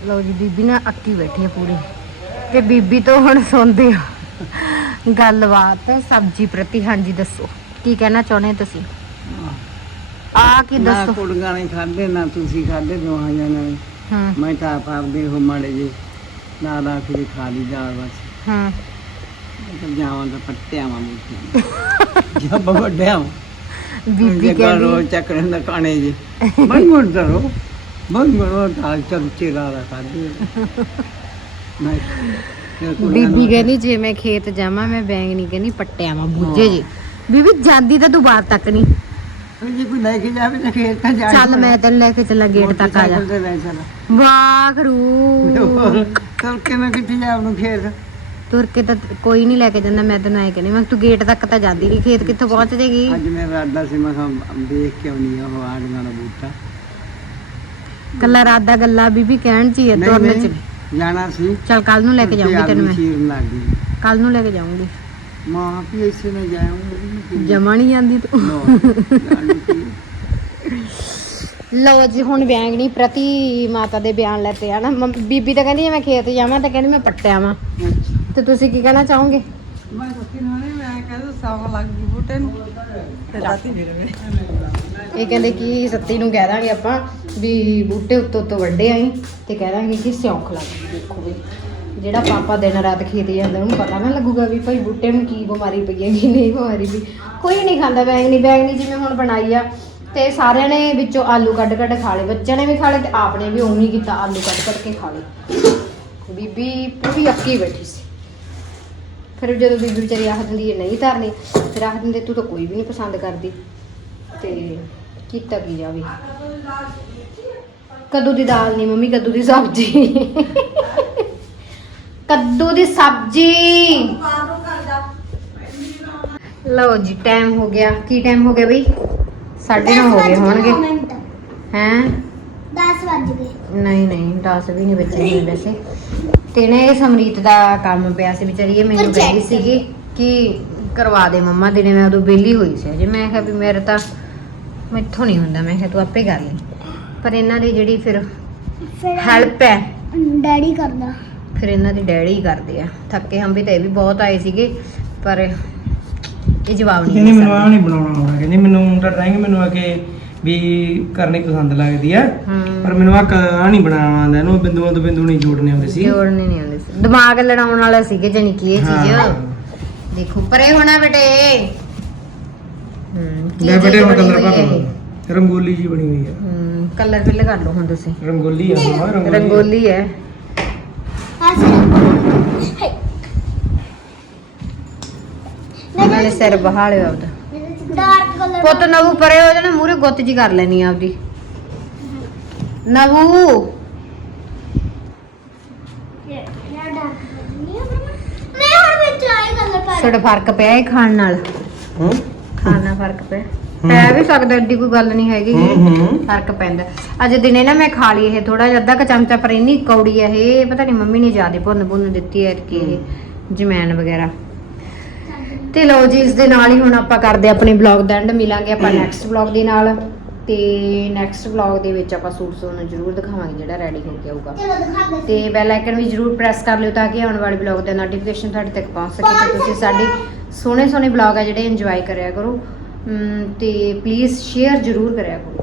ਲਓ ਜੀ ਬੀਬੀ ਨਾ ਅੱਕੀ ਬੈਠੀ ਹੈ ਪੂਰੀ। ਤੇ ਬੀਬੀ ਤੋਂ ਹੁਣ ਸੁਣਦੇ ਹੋ। ਗੱਲਬਾਤ ਸਬਜ਼ੀ ਪ੍ਰਤੀ ਹਾਂਜੀ ਦੱਸੋ। ਕੀ ਕਹਿਣਾ ਚਾਹੁੰਦੇ ਹੋ ਤੁਸੀਂ? ਆ ਕੀ ਨਾ ਦੱਸੋ? ਕੁੜੀਆਂ ਨੇ ਖਾਦੇ ਨਾ ਤੁਸੀਂ ਖਾਦੇ ਦੋਹਾਂ ਜਣਾਂ ਨੇ। ਹੂੰ। ਮੈਂ ਤਾਂ ਆਪ ਆਪਦੇ ਹੋ ਮਾੜੇ ਜੇ ਨਾ ਲਾ ਕੇ ਖਾ ਲਈ ਜਾ ਬਸ। ਹੂੰ। ਮੈਂ ਤਾਂ ਜਾਵਾਂ ਤਾਂ ਪੱਟਿਆ ਵਾਂ ਮੁੱਠਿਆਂ ਜੱਬ ਵੱਡਿਆ ਬੀਬੀ ਰੋਜ਼ ਕਹਿੰਦੀ ਚੱਕਰਾਂ ਦਾ ਕਾਣੇ ਜੀ। ਬੰਦ ਮੁੰਡ ਕਰੋ ਬੰਦ ਕਰੋ ਤਾਂ ਚਮਚੇ ਲਾ ਲਾ ਖਾਦੇ ਮੈਂ ਇਹ ਕੁੜੀਆਂ ਬੀਬੀ ਨੂੰ- ਕਹਿੰਦੀ ਜੇ ਮੈਂ ਖੇਤ ਜਾਵਾਂ ਮੈਂ ਬੈਂਗ ਨਹੀਂ ਕਹਿੰਦੀ ਪੱਟਿਆ ਵਾਂ ਬੁੱਝੇ ਜੀ। ਬੀਬੀ ਜਾਂਦੀ ਤਾਂ ਤੂੰ ਬਾਹਰ ਤੱਕ ਨਹੀਂ। ਜੇ ਕੋਈ ਲੈ ਕੇ ਜਾਵੇ ਤਾਂ ਖੇਤ ਤਾਂ ਜਾ ਚੱਲ ਮੈਂ ਤੈਨੂੰ ਲੈ ਕੇ ਚੱਲਾਂ ਗੇਟ ਤੱਕ ਆ ਜਾ। ਮੋਟਰਸਾਈਕਲ ਤੇ ਲੈ ਚੱਲ। ਵਾਖਰੂ ਕੱਲ ਕੇ ਮੈਂ ਕਿੱਥੇ ਜਾ ਉਹਨੂੰ ਖੇਤ ਤੁਰ ਕੇ ਤਾਂ ਕੋਈ ਨਹੀਂ ਲੈ ਕੇ ਜਾਂਦਾ ਮੈਂ ਤੈਨੂੰ ਐ ਕਹਿੰਦੀ ਮੈਂ ਤੂੰ ਗੇਟ ਤੱਕ ਤਾਂ ਜਾਂਦੀ ਨਹੀਂ ਖੇਤ ਕਿੱਥੋਂ ਪਹੁੰਚ ਜੇਗੀ ਅੱਜ ਮੇਰਾ ਇਰਾਦਾ ਸੀ ਮੈਂ ਦੇਖ ਕੇ ਆਉਣੀ ਆ ਉਹ ਆੜੀਆਂ ਦਾ ਬੂਟਾ। ਕੱਲਾ ਰਾਦਾ ਗੱਲਾਂ ਬੀਬੀ ਕਹਿਣ ਚ ਹੀ ਤੁਰਨ ਚ ਜਾਣਾ ਸੀ। ਚੱਲ ਕੱਲ ਨੂੰ ਲੈ ਕੇ ਜਾਊਂਗੀ ਤੈਨੂੰ ਮੈਂ। ਕੱਲ ਨੂੰ ਲੈ ਕੇ ਜਾਊਂਗੀ। ਮਾਂ ਵੀ ਇਸੇ ਨੇ ਜਾਊਂਗੀ ਜਮਾ ਨਹੀਂ ਜਾਂਦੀ ਤੂੰ। ਲਓ ਜੀ ਹੁਣ ਵਿਆਂਗਣੀ ਪ੍ਰਤੀ ਮਾਤਾ ਦੇ ਬਿਆਨ ਲੈਤੇ ਆ ਨਾ। ਮੰਮ- ਬੀਬੀ ਤਾਂ ਕਹਿੰਦੀ ਮੈਂ ਖੇਤ ਜਾਵਾਂ ਤਾਂ ਕਹਿੰਦੀ ਮੈਂ ਪੱਟਿਆ ਵਾਂ। ਤੇ ਤੁਸੀਂ ਕੀ ਕਹਿਣਾ ਚਾਹੋਗੇ? ਮੈਂ ਸੱਚੀ ਨਾਲੇ ਮੈਂ ਕਹਿੰਦਾ ਸੌ ਲੱਗ ਗਈ ਬੂਟੇ ਨੂੰ ਤੇ ਰਾਤੀ ਫਿਰ ਮੈਂ ਇਹ ਕਹਿੰਦੇ ਕਿ ਸੱਤੀ ਨੂੰ ਕਹਿ ਦਾਂਗੇ ਆਪਾਂ ਵੀ ਬੂਟੇ ਉੱਤੋਂ ਉੱਤੋਂ ਵੱਡੇ ਆਈ ਤੇ ਕਹਿ ਦਾਂਗੇ ਕਿ ਸਿਉਂਖ ਲੱਗ ਗਈ ਦੇਖੋ ਵੀ। ਜਿਹੜਾ ਪਾਪਾ ਦਿਨ ਰਾਤ ਖੇਤ ਜਾਂਦਾ ਉਹਨੂੰ ਪਤਾ ਨਾ ਲੱਗੂਗਾ ਵੀ ਭਾਈ ਬੂਟੇ ਨੂੰ ਕੀ ਬਿਮਾਰੀ ਪਈ ਹੈ ਕੀ ਨਹੀਂ ਬਿਮਾਰੀ ਪਈ। ਕੋਈ ਨਹੀਂ ਖਾਂਦਾ ਬੈਂਗਣੀ ਬੈਂਗਣੀ ਜਿਵੇਂ ਹੁਣ ਬਣਾਈ ਆ। ਤੇ ਸਾਰਿਆਂ ਨੇ ਵਿੱਚੋਂ ਆਲੂ ਕੱਢ ਕੱਢ ਖਾ ਲਏ ਬੱਚਿਆਂ ਨੇ ਵੀ ਖਾ ਲਏ ਤੇ ਆਪਨੇ ਵੀ ਉਵੇਂ ਹੀ ਕੀਤਾ ਆਲੂ ਕੱਢ ਕੱਢ ਕੇ ਖਾ ਲਏ। ਬੀਬੀ ਪੂਰੀ ਅੱਕੀ ਬੈਠੀ ਸੀ। ਫਿਰ ਜਦੋਂ ਬੀਬੀ ਵਿਚਾਰੀ ਆਖ ਦਿੰਦੀ ਹੈ ਨਹੀਂ ਧਰਨੀ। ਫਿਰ ਆਖ ਦਿੰਦੇ ਤੂੰ ਤਾਂ ਕੋਈ ਵੀ ਨਹੀਂ ਪਸੰਦ ਕਰਦੀ। ਤੇ ਕੀਤਾ ਕੀ ਜਾਵੇ? ਕੱਦੂ ਦੀ ਦਾਲ ਨਹੀਂ ਮੰਮੀ ਕੱਦੂ ਦੀ ਸਬਜ਼ੀ। ਕੱਦੂ ਦੀ ਸਬਜ਼ੀ। ਲਓ ਜੀ ਟਾਈਮ ਹੋ ਗਿਆ। ਕੀ ਟਾਈਮ ਹੋ ਗਿਆ ਬਈ? 9:30 ਹੋ ਗਏ ਹੋਣਗੇ। ਹੈਂ? 10 ਵੱਜ ਗਏ ਨਹੀਂ ਨਹੀਂ 10 ਵੀ ਨਹੀਂ ਬੱਚੇ ਹੋਏ ਵੈਸੇ। ਤੇ ਨੇ ਇਹ ਸਮਰੀਤ ਦਾ ਕੰਮ ਪਿਆ ਸੀ ਵਿਚਾਰੀ ਇਹ ਮੈਨੂੰ ਕਹਿੰਦੀ। ਸੀਗੀ ਕਿ ਕਰਵਾ ਦੇ ਮੰਮਾ ਦਿਨੇ ਮੈਂ ਉਦੋਂ ਬੇਲੀ ਹੋਈ ਸੀ ਜੇ ਮੈਂ ਕਿਹਾ ਵੀ ਮੇਰੇ ਤਾਂ ਮੈਥੋਂ ਨਹੀਂ ਹੁੰਦਾ। ਮੈਂ ਕਿਹਾ ਤੂੰ ਆਪੇ ਕਰ ਲਈ ਪਰ ਇਹਨਾਂ ਦੀ ਜਿਹੜੀ ਫਿਰ ਹੈਲਪ ਹੈ। ਡੈਡੀ ਕਰਦਾ। ਫਿਰ ਇਹਨਾਂ ਦੇ ਡੈਡੀ ਹੀ ਕਰਦੇ ਆ। ਥੱਕੇ ਹੰਬੇ ਤਾਂ ਇਹ ਵੀ ਬਹੁਤ ਆਏ ਸੀਗੇ ਪਰ ਇਹ ਜਵਾਬ ਨਹੀਂ ਕਹਿੰਦੀ ਦੇ ਮੈਨੂੰ ਆ ਸਕਦੇ। ਨਹੀਂ ਬਣਾਉਣਾ ਆਉਂਦਾ। ਕਹਿੰਦੀ ਮੈਨੂੰ ਤਾਂ ਡਰਾਇੰਗ ਮੈਨੂੰ ਆ ਕੇ ਵੀ ਕਰਨੀ ਪਸੰਦ ਲੱਗਦੀ ਆ ਹਮ। ਪਰ ਮੈਨੂੰ ਆ ਆ ਨਹੀਂ ਬਣਾਉਣਾ ਆਉਂਦਾ। ਇਹਨੂੰ ਬਿੰਦੂਆਂ ਤੋਂ ਬਿੰਦੂ ਨਹੀਂ ਜੋੜਨੇ ਆਉਂਦੇ ਸੀ। ਜੋੜਨੇ ਨਹੀਂ ਆਉਂਦੇ ਸੀ। ਦਿਮਾਗ ਲੜਾਉਣ ਵਾਲਾ ਸੀਗੇ ਜਾਨੀ ਕਿ ਇਹ ਚੀਜ਼। ਦੇਖੋ ਪਰੇ ਹੋਣਾ ਬੇਟੇ। ਹੂੰ ਕੀ ਲੈ ਬੇਟੇ ਚੀਜ਼ ਹੁਣ ਬਣੀ ਕਲਰ ਹੋਈ ਭਰ ਹੈ ਲਓ? ਰੰਗੋਲੀ ਜੀ ਬਣੀ ਹੋਈ ਆ। ਹੂੰ ਕਲਰ ਫਿਲ ਕਰ ਲਓ ਹੁਣ ਤੁਸੀਂ। ਰੰਗੋਲੀ ਆ ਹਾਂ ਰੰਗੋਲੀ ਰੰਗੋਲੀ ਹੈ। ਨਾਲੇ ਸਿਰ ਬਹਾ ਲਿਓ ਆਪਦਾ। ਡਾਰਕ ਕਲਰ ਪੁੱਤ ਨਵੂ ਪਰੇ ਹੋ ਜਾਣਾ ਮੂਰੇ ਗੁੱਤ ਜੀ ਕਰ ਲੈਣੀ ਆ ਆਪਦੀ। ਨਵੂ। ਮੈਂ ਹੁਣ ਵਿੱਚ ਆਈ ਕਲਰ ਕਰ। ਤੁਹਾਡਾ ਫ਼ਰਕ ਪਿਆ ਇਹ ਖਾਣ ਨਾਲ। ਹੂੰ? ਖਾਣ ਨਾਲ ਫ਼ਰਕ ਪਿਆ। ਪੈ ਵੀ ਸਕਦਾ ਏਡੀ ਕੋਈ ਗੱਲ ਨਹੀਂ ਹੈਗੀ। ਹੂੰ ਹੂੰ। ਫ਼ਰਕ ਪੈਂਦਾ। ਅੱਜ ਦਿਨੇ ਨਾ ਮੈਂ ਖਾ ਲਈ ਇਹ ਥੋੜਾ ਜਿਹਾ ਅੱਧਾ ਕ ਚਮਚਾ ਪਰ ਇੰਨੀ ਕੌੜੀ ਹੈ ਇਹ ਪਤਾ ਨਹੀਂ ਮੰਮੀ ਨੇ ਜ਼ਿਆਦਾ ਭੁੰਨ ਭੁੰਨ ਦਿੱਤੀ ਹੈ ਕਿ ਇਹ ਜਮੈਨ ਵਗੈਰਾ। ਤੇ ਲਓ ਜੀ ਇਸ ਦੇ ਨਾਲ ਹੀ ਹੁਣ ਆਪਾਂ ਕਰਦੇ ਆਪਣੇ ਬਲੌਗ ਦਾ ਐਂਡ ਮਿਲਾਂਗੇ ਆਪਾਂ ਨੈਕਸਟ ਬਲੌਗ ਦੇ ਨਾਲ। ਤੇ ਨੈਕਸਟ ਬਲੌਗ ਦੇ ਵਿੱਚ ਆਪਾਂ ਸੂਟ ਤੁਹਾਨੂੰ ਜ਼ਰੂਰ ਦਿਖਾਵਾਂਗੇ ਜਿਹੜਾ ਰੈਡੀ ਹੋ ਕੇ ਆਊਗਾ। ਚਲੋ ਦਿਖਾ ਦੇ ਤੇ ਬੈਲ ਆਈਕਨ ਵੀ ਜਰੂਰ ਪ੍ਰੈਸ ਕਰ ਲਿਓ ਤਾਂ ਕਿ ਆਉਣ ਵਾਲੇ ਬਲੌਗ ਦਾ ਨੋਟੀਫਿਕੇਸ਼ਨ ਤੁਹਾਡੇ ਤੱਕ ਪਹੁੰਚ ਸਕੇ ਤੇ ਤੁਸੀਂ ਸਾਡੇ ਸੋਹਣੇ ਸੋਹਣੇ ਬਲੌਗ ਆ ਜਿਹੜੇ ਇੰਜੋਏ ਕਰਿਆ ਕਰੋ। ਤੇ ਪਲੀਜ਼ ਸ਼ੇਅਰ ਜਰੂਰ ਕਰਿਆ ਕਰੋ।